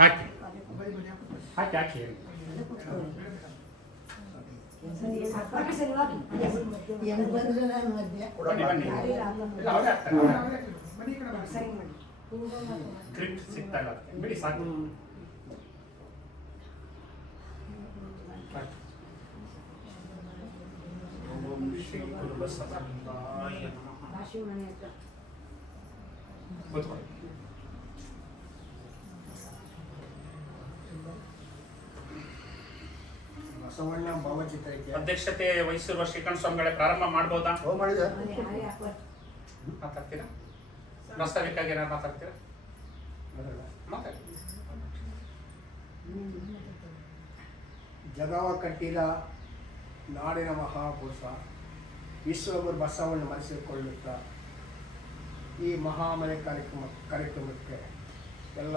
ಹಾಕಿ ಹಾಕಿ ಹಾಕಿ grip ಸಿಗ್ತಲ್ಲ ಬಿಡಿ ಸಾಕು. ಓಂ ಶ್ರೀ ಗುರು ಬಸವಲಿಂಗಾಯ ನಮಃ. ಕೂತ್ಕೊಳ್ಳಿ. ಬಸವಣ್ಣ ಭಾವಚಿತ್ರಕ್ಕೆ ಅಧ್ಯಕ್ಷತೆ ವಹಿಸಿರುವ ಶ್ರೀಕಂಠ ಸ್ವಾಮಿಗಳೇ ಪ್ರಾರಂಭ ಮಾಡಬಹುದಾ? ಮಾತಾಡ್ತೀರಾ? ಪ್ರಾಸ್ತಾವಿಕವಾಗಿ ಏನಾದ್ರು ಮಾತಾಡ್ತೀರಾ? ಮಾತಾಡಿ. ಜಗವ ಕಟ್ಟಿದ ನಾಡಿನ ಮಹಾಪುರುಷ ವಿಶ್ವಗುರು ಬಸವಣ್ಣ ಮರೆಸಿಕೊಳ್ಳುತ್ತಾ ಈ ಮಹಾಮನೆ ಕಾರ್ಯಕ್ರಮಕ್ಕೆ ಎಲ್ಲ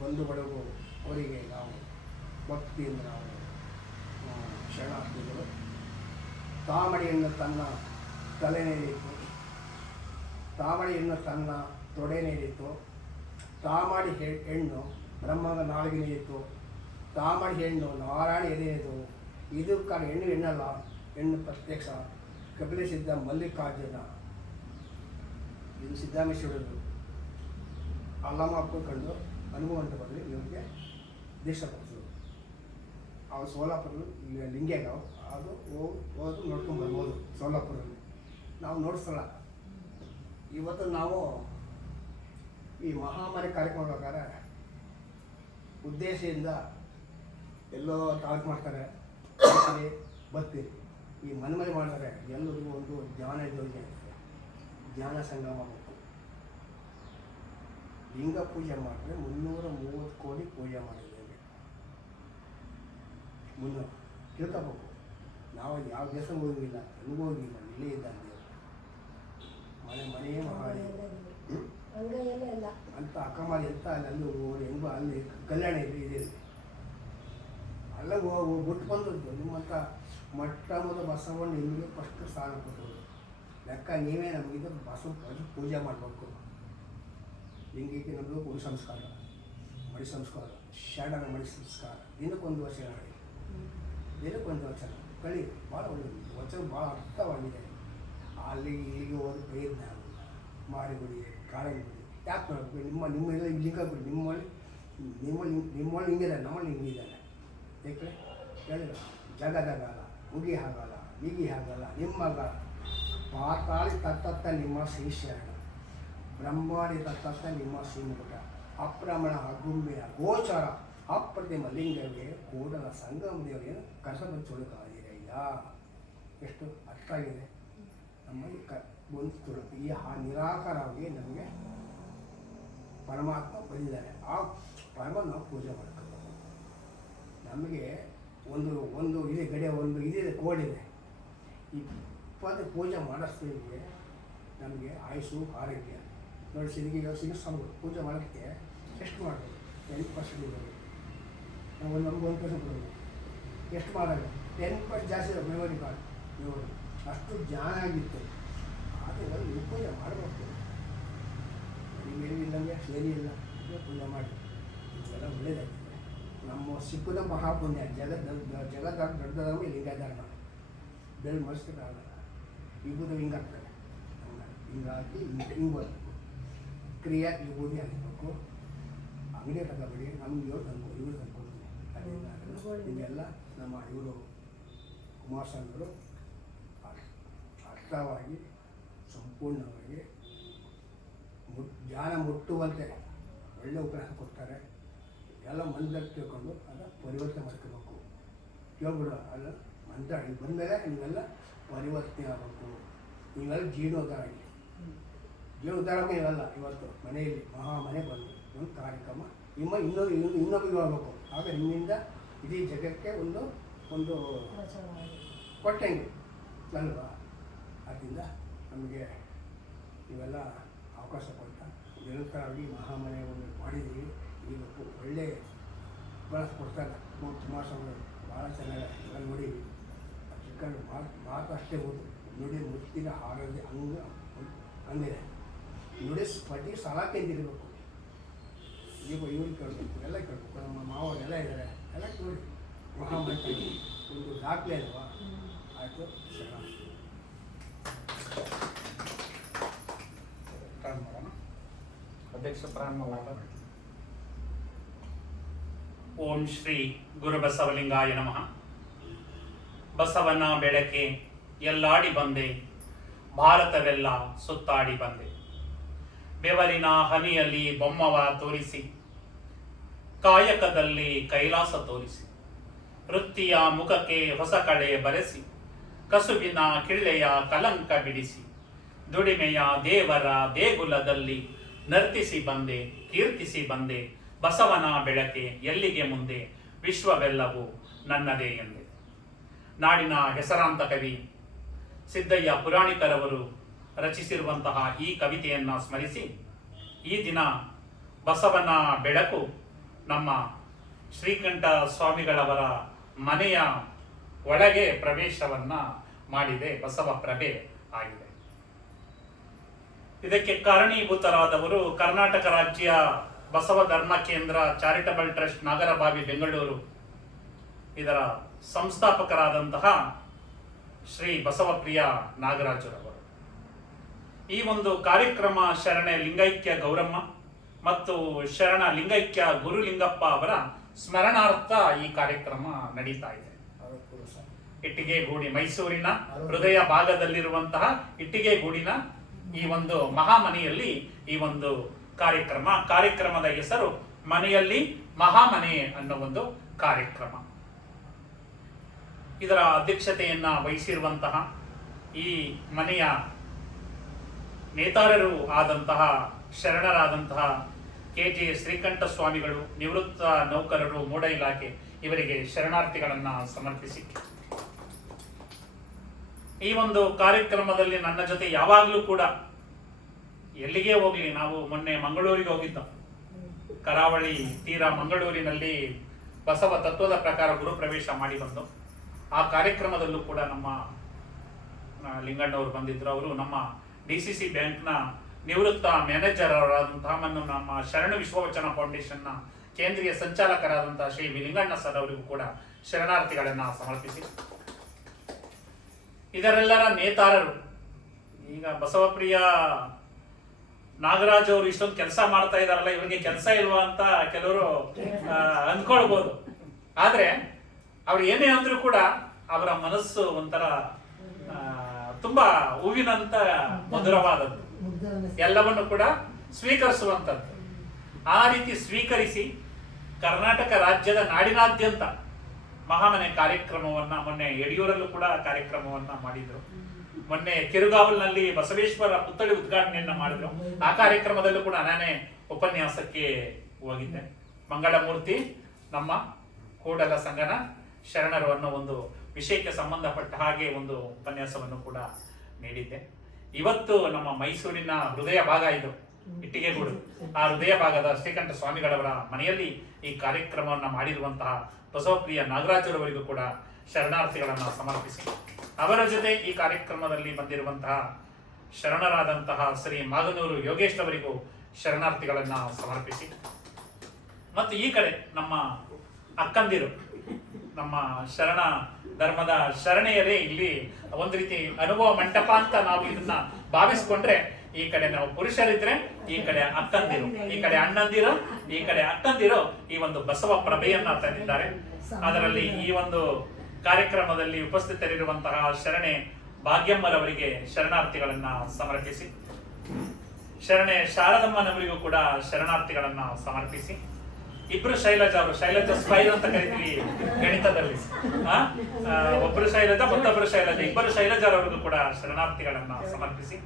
ಬಂಧುಗಳಿಗೂ ಅವರಿಗೆ ನಾವು ಭಕ್ತಿಯಿಂದ ನಾವು ಶರಣಾರ್ಥಿಗಳು. ತಾಮಡಿಯನ್ನು ತನ್ನ ತಲೆ ನೀಡಿತು, ತಾಮಡಿಯನ್ನು ತನ್ನ ತೊಡೆ ನೀಡಿತು, ತಾಮಡಿ ಹೆಣ್ಣು ಬ್ರಹ್ಮನ ನಾಲಿಗೆ ನೀಡಿತು, ತಾಮಡಿ ಹೆಣ್ಣು ನಾರಾಯಣ ಎದೆಯಿತು. ಇದು ಹೆಣ್ಣು ಹೆಣ್ಣಲ್ಲ, ಹೆಣ್ಣು ಪ್ರತ್ಯಕ್ಷ ಕಪಿಲಸಿದ್ಧ ಮಲ್ಲಿಕಾರ್ಜುನ. ಇದು ಸಿದ್ದರಾಮೇಶ್ವರರು ಅಲ್ಲಮ್ಮ ಹಾಕೊಂಡು ಹನುಮಂತ ಬಂದು ಇವರಿಗೆ ದೀಕ್ಷಾ ಕೊಡಿಸಿದ್ರು. ಅವ್ರು ಸೋಲಾಪುರ ಲಿಂಗೇಗಾವ್ ಅದು ಹೋದು ನೋಡ್ಕೊಂಡು ಬರ್ಬೋದು. ಸೋಲಾಪುರಲ್ಲಿ ನಾವು ನೋಡಿಸಲ್ಲ. ಇವತ್ತು ನಾವು ಈ ಮಹಾಮಾರಿ ಕಾರ್ಯಕ್ರಮ ಪ್ರಕಾರ ಉದ್ದೇಶದಿಂದ ಎಲ್ಲೋ ತಾಲೂಕು ಮಾಡ್ತಾರೆ, ಬರ್ತೀರಿ. ಈ ಮನೆ ಮಾಡ್ತಾರೆ. ಎಲ್ಲರಿಗೂ ಒಂದು ಜ್ಞಾನ ಯೋಜನೆ ಇರ್ತದೆ, ಜ್ಞಾನ ಸಂಗಮ ಮಾಡಬೇಕು. ಲಿಂಗ ಪೂಜೆ ಮಾಡಿದ್ರೆ 330 ಕೋಟಿ ಪೂಜೆ ಮಾಡಿದ್ದೇವೆ. ಮುನ್ನೂರು ತಿಳ್ಕೋಬೇಕು. ನಾವು ಯಾವ ದೇಶ ಹೋಗಿಲ್ಲ, ಎಲ್ಲಿಗೂ ಹೋಗಿಲ್ಲ, ಇಲ್ಲೇ ಇದ್ದಂಗೆ ಮನೆಯೇ ಮಾಡಿ ಅಂತ ಅಕ್ಕಮಾರಿ ಅಂತ ಅಲ್ಲಿ ಹೆಂಗೋ ಅಲ್ಲಿ ಕಲ್ಯಾಣ ಇದೆ. ಅಲ್ಲ ಬಿಟ್ಟು ಬಂದದ್ದು ನಿಮ್ಮಂಥ ಮೊಟ್ಟ ಮೊದಲು ಬಸವಣ್ಣ ನಿಮಗೆ ಫಸ್ಟ್ ಸ್ಥಾನ ಕೊಟ್ಟರು. ಲೆಕ್ಕ ನೀವೇ ನಮಗಿದ್ದು ಬಸವ ಪೂಜೆ ಮಾಡಬೇಕು. ಲಿಂಗಕ್ಕೆ ನಮ್ಮದು ಕುಡಿ ಸಂಸ್ಕಾರ, ಮಡಿ ಸಂಸ್ಕಾರ, ಶರಣರ ಮಡಿ ಸಂಸ್ಕಾರ. ದಿನಕ್ಕೊಂದು ವಚನ ಮಾಡಿ, ದಿನಕ್ಕೊಂದು ವಚನ ಕಳಿ. ಭಾಳ ಒಳ್ಳೆಯದು ವಚನ, ಭಾಳ ಅರ್ಥವಾಗಿದೆ. ಅಲ್ಲಿ ಇಲ್ಲಿಗೆ ಹೋದ ಪ್ರಯತ್ನ ಮಾರಿಗುಡಿ, ಕಾಳಂಗುಡಿ ಯಾಕೆ ಮಾಡಬೇಕು? ನಿಮ್ಮ ಲಿಂಗ ಬಿಡಿ. ನಿಮ್ಮಲ್ಲಿ ಹಿಂಗಿದ್ದಾರೆ, ನಮ್ಮಲ್ಲಿ ಹಿಂಗಿದ್ದಾರೆ. ಏಕೆ ಹೇಳಿಲ್ಲ? ಜಗದಗಲ ಮುಗಿ ಹಾಗಲ್ಲ, ಮಿಗಿ ಹಾಗಲ್ಲ ನಿಮ್ಮಗ ಪಾತಾಳಿ ತತ್ತತ್ತ ನಿಮ್ಮ ಶ್ರೀಶರಣ, ಬ್ರಹ್ಮಾಡಿ ತತ್ತತ್ತ ನಿಮ್ಮ ಶ್ರೀಮುಖ, ಅಪ್ರಮಣ ಅಗುಂಬೆಯ ಗೋಚರ ಅಪ್ರತಿಮ ಲಿಂಗವೇ ಕೂಡಲ ಸಂಗಮ ದೇವರಿಗೆ ಕಸಬಚ್ಚೊಳಗಾದಿರಯ್ಯ. ಎಷ್ಟು ಅರ್ಥ ಆಗಿದೆ ನಮ್ಮಲ್ಲಿ ಒಂದು ತುಳುಕು. ಈ ನಿರಾಕಾರವಾಗಿ ನಮಗೆ ಪರಮಾತ್ಮ ಬಂದಿದ್ದಾರೆ. ಆ ಪರಮ ನಾವು ಪೂಜೆ ಮಾಡ್ಕೋಬೇಕು. ನಮಗೆ ಒಂದು ಇದೆ ಗಡಿಯ, ಒಂದು ಇದಿದೆ, ಕೋಡಿದೆ. ಈ 20 ಪೂಜೆ ಮಾಡಿಸ್ತೀವಿ. ನಮಗೆ ಆಯುಷು ಆರೋಗ್ಯ ನೋಡಿ. ಸಿಗಿಸ್ಕೊಂಡು ಪೂಜೆ ಮಾಡೋಕ್ಕೆ ಎಷ್ಟು ಮಾಡಬೇಕು? 10% ಇರೋದು. ನಾವು ನಮ್ಗೆ 1% ಕೊಡಬೇಕು. ಎಷ್ಟು ಮಾಡೋದು? 10% ಜಾಸ್ತಿ ಇರೋ ಮೆಮೊರಿ ಕಾರ್ಡ್ ಮೆಮೊರಿ ಅಷ್ಟು ಜ್ಞಾನ ಆಗಿತ್ತು. ಆದರೆ ನೀವು ಪೂಜೆ ಮಾಡಬೇಕು. ನಿಮಗೇನಿಲ್ಲಂಗೆ ಸರಿ ಇಲ್ಲ, ಪೂಜೆ ಮಾಡಿ. ಇದೆಲ್ಲ ಒಳ್ಳೆಯದಾಗ್ತದೆ. ನಮ್ಮ ಸಿಕ್ಕುದ ಮಹಾಪುಣ್ಯ. ಜಗದ ದೊಡ್ಡದಾಗಿ ಲಿಂಗಾಧಾರಣ ಬೆಳೆ ಮನಸ್ಸಿಗಾಗಲ್ಲ. ವಿಭೂದ ಹಿಂಗಾಗ್ತದೆ. ಹಿಂಗಾಗಿ ಹಿಂಗೆ ಬರಬೇಕು. ಕ್ರಿಯಾ ವಿಭೂತಿ ಹಾಕಬೇಕು. ಅಂಗಡಿ ತಗೋಬೇಡಿ. ನಮ್ಗೆ ಇವ್ರು ತಂದ್ಕೊಡ್ತೀನಿ. ಅದರಿಂದ ಇದೆಲ್ಲ ನಮ್ಮ ಇವರು ಕುಮಾರಸ್ವಾಮಿಗಳು ಅರ್ಥವಾಗಿ ಸಂಪೂರ್ಣವಾಗಿ ಜ್ಞಾನ ಮುಟ್ಟುವಂತೆ ಒಳ್ಳೆ ಉಪನ್ಯಾಸ ಕೊಡ್ತಾರೆ. ಎಲ್ಲ ಮಂತ್ರಕ್ಕೆ ತಿಳ್ಕೊಂಡು ಅದನ್ನು ಪರಿವರ್ತನೆ ಮಾಡ್ಕೋಬೇಕು. ಕೇಳ್ಬಿಡು ಅಲ್ಲ ಮಂತ್ರ ಬಂದಮೇಲೆ ನೀವೆಲ್ಲ ಪರಿವರ್ತನೆ ಆಗಬೇಕು. ನೀವೆಲ್ಲ ಜೀರ್ಣೋದ್ಧಾರ ಆಗಿ ಜೀರ್ಣೋದ್ಧಾರವೇ ಇರಲ್ಲ. ಇವತ್ತು ಮನೆಯಲ್ಲಿ ಮಹಾಮನೆ ಬಂದು ಒಂದು ಕಾರ್ಯಕ್ರಮ ಇನ್ನೊಬ್ಬರಿಗೆ ಆಗಬೇಕು. ಆಗ ನಿಮ್ಮಿಂದ ಇಡೀ ಜಗಕ್ಕೆ ಒಂದು ಕೊಟ್ಟಂಗೆ ಅಲ್ವಾ? ಅದರಿಂದ ನಮಗೆ ಇವೆಲ್ಲ ಅವಕಾಶ ಕೊಡ್ತಾ ನಿರಂತರವಾಗಿ ಮಹಾಮನೆ ಒಂದು ಮಾಡಿದ್ದೀವಿ. ಈಗ ಒಳ್ಳೆ ಬಳಸ್ಕೊಡ್ತಾರೆ. ಕುಮಾರಸ್ವಾಮಿ ಭಾಳ ಚೆನ್ನಾಗಿ ಎಲ್ಲ ನೋಡಿ ಚಿಕ್ಕಂಡು ಮಾತು ಅಷ್ಟೇ ಓದು ನುಡಿ ಮುತ್ತಿನ ಹಾರದೆ ಹಂಗಿದೆ. ನುಡಿ ಸ್ಫಟಿ ಸಲಾಕೆಂದಿರಬೇಕು. ಇವ್ರು ಕೇಳಬೇಕು, ಎಲ್ಲ ಕೇಳಬೇಕು. ನಮ್ಮ ಮಾವರು ಎಲ್ಲ ಇದ್ದಾರೆ, ಎಲ್ಲ ಕೇಳಿ ಮಹಾಮಂತ್ರಿ ಒಂದು ದಾಖಲೆ ಅಲ್ವಾ. ಆಯಿತು, ಅಧ್ಯಕ್ಷ ಪ್ರಾರಂಭ ಮಾಡೋಣ. ಓಂ ಶ್ರೀ ಗುರು ಬಸವಲಿಂಗಾಯ ನಮಃ. ಬಸವನ ಬೆಳಕೆ ಎಲ್ಲಾಡಿ ಬಂದೆ, ಭಾರತವೆಲ್ಲ ಸುತ್ತಾಡಿ ಬಂದೆ. ಬೆವರಿನ ಹನಿಯಲ್ಲಿ ಬೊಮ್ಮವ ತೋರಿಸಿ, ಕಾಯಕದಲ್ಲಿ ಕೈಲಾಸ ತೋರಿಸಿ, ವೃತ್ತಿಯ ಮುಖಕ್ಕೆ ಹೊಸ ಕಳೆ ಬರೆಸಿ, ಕಸುಬಿನ ಕಿಳ್ಳೆಯ ಕಲಂಕ ಬಿಡಿಸಿ, ದುಡಿಮೆಯ ದೇವರ ದೇಗುಲದಲ್ಲಿ ನರ್ತಿಸಿ ಬಂದೆ, ಕೀರ್ತಿಸಿ ಬಂದೆ. ಬಸವನ ಬೆಳಕೆ ಎಲ್ಲಿಗೆ ಮುಂದೆ, ವಿಶ್ವವೆಲ್ಲವೂ ನನ್ನದೇ ಎಂದೆ. ನಾಡಿನ ಹೆಸರಾಂತ ಕವಿ ಸಿದ್ದಯ್ಯ ಪುರಾಣಿಕರವರು ರಚಿಸಿರುವಂತಹ ಈ ಕವಿತೆಯನ್ನು ಸ್ಮರಿಸಿ, ಈ ದಿನ ಬಸವನ ಬೆಳಕು ನಮ್ಮ ಶ್ರೀಕಂಠ ಸ್ವಾಮಿಗಳವರ ಮನೆಯ ಒಳಗೆ ಪ್ರವೇಶವನ್ನ ಮಾಡಿದೆ, ಬಸವ ಪ್ರಭೆ ಆಗಿದೆ. ಇದಕ್ಕೆ ಕಾರಣೀಭೂತರಾದವರು ಕರ್ನಾಟಕ ರಾಜ್ಯ ಬಸವ ಧರ್ಮ ಕೇಂದ್ರ ಚಾರಿಟಬಲ್ ಟ್ರಸ್ಟ್ ನಾಗರಬಾವಿ ಬೆಂಗಳೂರು, ಇದರ ಸಂಸ್ಥಾಪಕರಾದಂತಹ ಶ್ರೀ ಬಸವಪ್ರಿಯ ನಾಗರಾಜರವರು. ಈ ಒಂದು ಕಾರ್ಯಕ್ರಮ ಶರಣ ಲಿಂಗೈಕ್ಯ ಗೌರಮ್ಮ ಮತ್ತು ಶರಣ ಲಿಂಗೈಕ್ಯ ಗುರುಲಿಂಗಪ್ಪ ಅವರ ಸ್ಮರಣಾರ್ಥ ಈ ಕಾರ್ಯಕ್ರಮ ನಡೀತಾ ಇದೆ. ಇಟ್ಟಿಗೆಗೂಡಿ, ಮೈಸೂರಿನ ಹೃದಯ ಭಾಗದಲ್ಲಿರುವಂತಹ ಇಟ್ಟಿಗೆಗೂಡಿನ ಈ ಒಂದು ಮಹಾಮನೆಯಲ್ಲಿ ಈ ಒಂದು ಕಾರ್ಯಕ್ರಮದ ಹೆಸರು ಮನೆಯಲ್ಲಿ ಮಹಾಮನೆ ಅನ್ನೋ ಒಂದು ಕಾರ್ಯಕ್ರಮ. ಇದರ ಅಧ್ಯಕ್ಷತೆಯನ್ನ ವಹಿಸಿರುವಂತಹ ಈ ಮನೆಯ ನೇತಾರರು ಆದಂತಹ ಶರಣರಾದಂತಹ KJ ಶ್ರೀಕಂಠ ಸ್ವಾಮಿಗಳು, ನಿವೃತ್ತ ನೌಕರರು, ಮೂಡ ಇಲಾಖೆ, ಇವರಿಗೆ ಶರಣಾರ್ಥಿಗಳನ್ನ ಸಮರ್ಪಿಸಿ, ಈ ಒಂದು ಕಾರ್ಯಕ್ರಮದಲ್ಲಿ ನನ್ನ ಜೊತೆ ಯಾವಾಗಲೂ ಕೂಡ ಎಲ್ಲಿಗೆ ಹೋಗ್ಲಿ, ನಾವು ಮೊನ್ನೆ ಮಂಗಳೂರಿಗೆ ಹೋಗಿದ್ದ, ಕರಾವಳಿ ತೀರ ಮಂಗಳೂರಿನಲ್ಲಿ ಬಸವ ತತ್ವದ ಪ್ರಕಾರ ಗುರು ಪ್ರವೇಶ ಮಾಡಿ ಬಂದು ಆ ಕಾರ್ಯಕ್ರಮದಲ್ಲೂ ಕೂಡ ನಮ್ಮ ಲಿಂಗಣ್ಣವರು ಬಂದಿದ್ರು. ಅವರು ನಮ್ಮ DCC ಬ್ಯಾಂಕ್ನ ನಿವೃತ್ತ ಮ್ಯಾನೇಜರ್ ಅವರಾದಂತಹ ನಮ್ಮ ಶರಣ ವಿಶ್ವವಚನ ಫೌಂಡೇಶನ್ನ ಕೇಂದ್ರೀಯ ಸಂಚಾಲಕರಾದಂತಹ ಶ್ರೀ ಲಿಂಗಣ್ಣ ಸರ್ ಅವರಿಗೂ ಕೂಡ ಶರಣಾರ್ಥಿಗಳನ್ನ ಸಮರ್ಪಿಸಿ, ಇದರೆಲ್ಲರ ನೇತಾರರು. ಈಗ ಬಸವಪ್ರಿಯ ನಾಗರಾಜ್ ಅವರು ಇಷ್ಟೊಂದು ಕೆಲಸ ಮಾಡ್ತಾ ಇದಾರಲ್ಲ, ಇವರಿಗೆ ಕೆಲಸ ಇಲ್ವಾ ಅಂತ ಕೆಲವರು ಅಂದ್ಕೊಳ್ಬಹುದು. ಆದ್ರೆ ಅವ್ರು ಏನೇ ಅಂದ್ರೂ ಕೂಡ ಅವರ ಮನಸ್ಸು ಒಂಥರ ತುಂಬಾ ಹೂವಿನಂತ ಮಧುರವಾದದ್ದು, ಎಲ್ಲವನ್ನು ಕೂಡ ಸ್ವೀಕರಿಸುವಂಥದ್ದು. ಆ ರೀತಿ ಸ್ವೀಕರಿಸಿ ಕರ್ನಾಟಕ ರಾಜ್ಯದ ನಾಡಿನಾದ್ಯಂತ ಮಹಾಮನೆ ಕಾರ್ಯಕ್ರಮವನ್ನ, ಮೊನ್ನೆ ಯಡಿಯೂರಲ್ಲೂ ಕೂಡ ಕಾರ್ಯಕ್ರಮವನ್ನ ಮಾಡಿದ್ರು. ಮೊನ್ನೆ ಕಿರುಗಾವಲ್ನಲ್ಲಿ ಬಸವೇಶ್ವರ ಪುತ್ಥಳಿ ಉದ್ಘಾಟನೆಯನ್ನ ಮಾಡಿದ್ರು. ಆ ಕಾರ್ಯಕ್ರಮದಲ್ಲೂ ಕೂಡ ನಾನೇ ಉಪನ್ಯಾಸಕ್ಕೆ ಹೋಗಿದ್ದೆ. ಮಂಗಳಮೂರ್ತಿ ನಮ್ಮ ಕೂಡಲ ಸಂಗನ ಶರಣರು ಅನ್ನೋ ಒಂದು ವಿಷಯಕ್ಕೆ ಸಂಬಂಧಪಟ್ಟ ಹಾಗೆ ಒಂದು ಉಪನ್ಯಾಸವನ್ನು ಕೂಡ ನೀಡಿದ್ದೆ. ಇವತ್ತು ನಮ್ಮ ಮೈಸೂರಿನ ಹೃದಯ ಭಾಗ ಇದು ಇಟ್ಟಿಗೆಗೂಡು, ಆ ಹೃದಯ ಭಾಗದ ಶ್ರೀಕಂಠ ಸ್ವಾಮಿಗಳವರ ಮನೆಯಲ್ಲಿ ಈ ಕಾರ್ಯಕ್ರಮವನ್ನು ಮಾಡಿರುವಂತಹ ಬಸವಪ್ರಿಯ ನಾಗರಾಜರವರಿಗೂ ಕೂಡ ಶರಣಾರ್ಥಿಗಳನ್ನ ಸಮರ್ಪಿಸಿ, ಅವರ ಜೊತೆ ಈ ಕಾರ್ಯಕ್ರಮದಲ್ಲಿ ಬಂದಿರುವಂತಹ ಶರಣರಾದಂತಹ ಶ್ರೀ ಮಾಗನೂರು ಯೋಗೇಶ್ ಅವರಿಗೂ ಶರಣಾರ್ಥಿಗಳನ್ನ ಸಮರ್ಪಿಸಿ, ಮತ್ತು ಈ ಕಡೆ ನಮ್ಮ ಅಕ್ಕಂದಿರು, ನಮ್ಮ ಶರಣ ಧರ್ಮದ ಶರಣೆಯರೇ ಇಲ್ಲಿ ಒಂದು ರೀತಿ ಅನುಭವ ಮಂಟಪ ಅಂತ ನಾವು ಇದನ್ನ ಭಾವಿಸ್ಕೊಂಡ್ರೆ, ಈ ಕಡೆ ನಾವು ಪುರುಷರಿದ್ರೆ, ಈ ಕಡೆ ಅಕ್ಕಂದಿರು, ಈ ಕಡೆ ಅಣ್ಣಂದಿರು, ಈ ಕಡೆ ಅಕ್ಕಂದಿರು ಈ ಒಂದು ಬಸವ ಪ್ರಭೆಯನ್ನ ತಂದಿದ್ದಾರೆ. ಅದರಲ್ಲಿ ಈ ಒಂದು ಕಾರ್ಯಕ್ರಮದಲ್ಲಿ ಉಪಸ್ಥಿತರಿರುವಂತಹ ಶರಣೆ ಭಾಗ್ಯಮ್ಮರವರಿಗೆ ಶರಣಾರ್ಥಿಗಳನ್ನ ಸಮರ್ಪಿಸಿ, ಶರಣೆ ಶಾರದಮ್ಮನವರಿಗೂ ಕೂಡ ಶರಣಾರ್ಥಿಗಳನ್ನ ಸಮರ್ಪಿಸಿ, ಇಬ್ರು ಶೈಲಜಾ ಅವರು, ಶೈಲಜಾ ಸ್ಪೈರ್ ಅಂತ ಕರಿತೀವಿ ಗಣಿತದಲ್ಲಿ, ಒಬ್ಬರು ಶೈಲಜಾ ಮತ್ತೊಬ್ಬರು ಶೈಲಜಾ, ಇಬ್ಬರು ಶೈಲಜಾರವರಿಗೂ ಕೂಡ ಶರಣಾರ್ಥಿಗಳನ್ನ ಸಮರ್ಪಿಸಿ,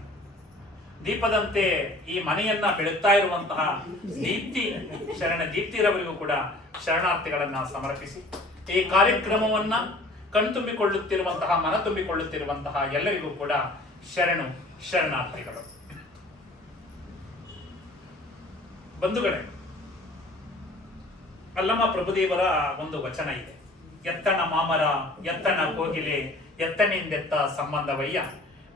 ದೀಪದಂತೆ ಈ ಮನೆಯನ್ನ ಬೆಳಗ್ತಾ ಇರುವಂತಹ ದೀಪ್ತಿ, ಶರಣ ದೀಪ್ತಿರವರಿಗೂ ಕೂಡ ಶರಣಾರ್ಥಿಗಳನ್ನ ಸಮರ್ಪಿಸಿ, ಈ ಕಾರ್ಯಕ್ರಮವನ್ನ ಕಣ್ತುಂಬಿಕೊಳ್ಳುತ್ತಿರುವಂತಹ, ಮನ ತುಂಬಿಕೊಳ್ಳುತ್ತಿರುವಂತಹ ಎಲ್ಲರಿಗೂ ಕೂಡ ಶರಣಾರ್ಥಿಗಳು. ಬಂಧುಗಳೇ, ಅಲ್ಲಮ ಪ್ರಭುದೇವರ ಒಂದು ವಚನ ಇದೆ, ಎತ್ತಣ ಮಾಮರ ಎತ್ತಣ ಕೋಗಿಲೆ ಎತ್ತನಿಂದೆತ್ತ ಸಂಬಂಧವಯ್ಯ,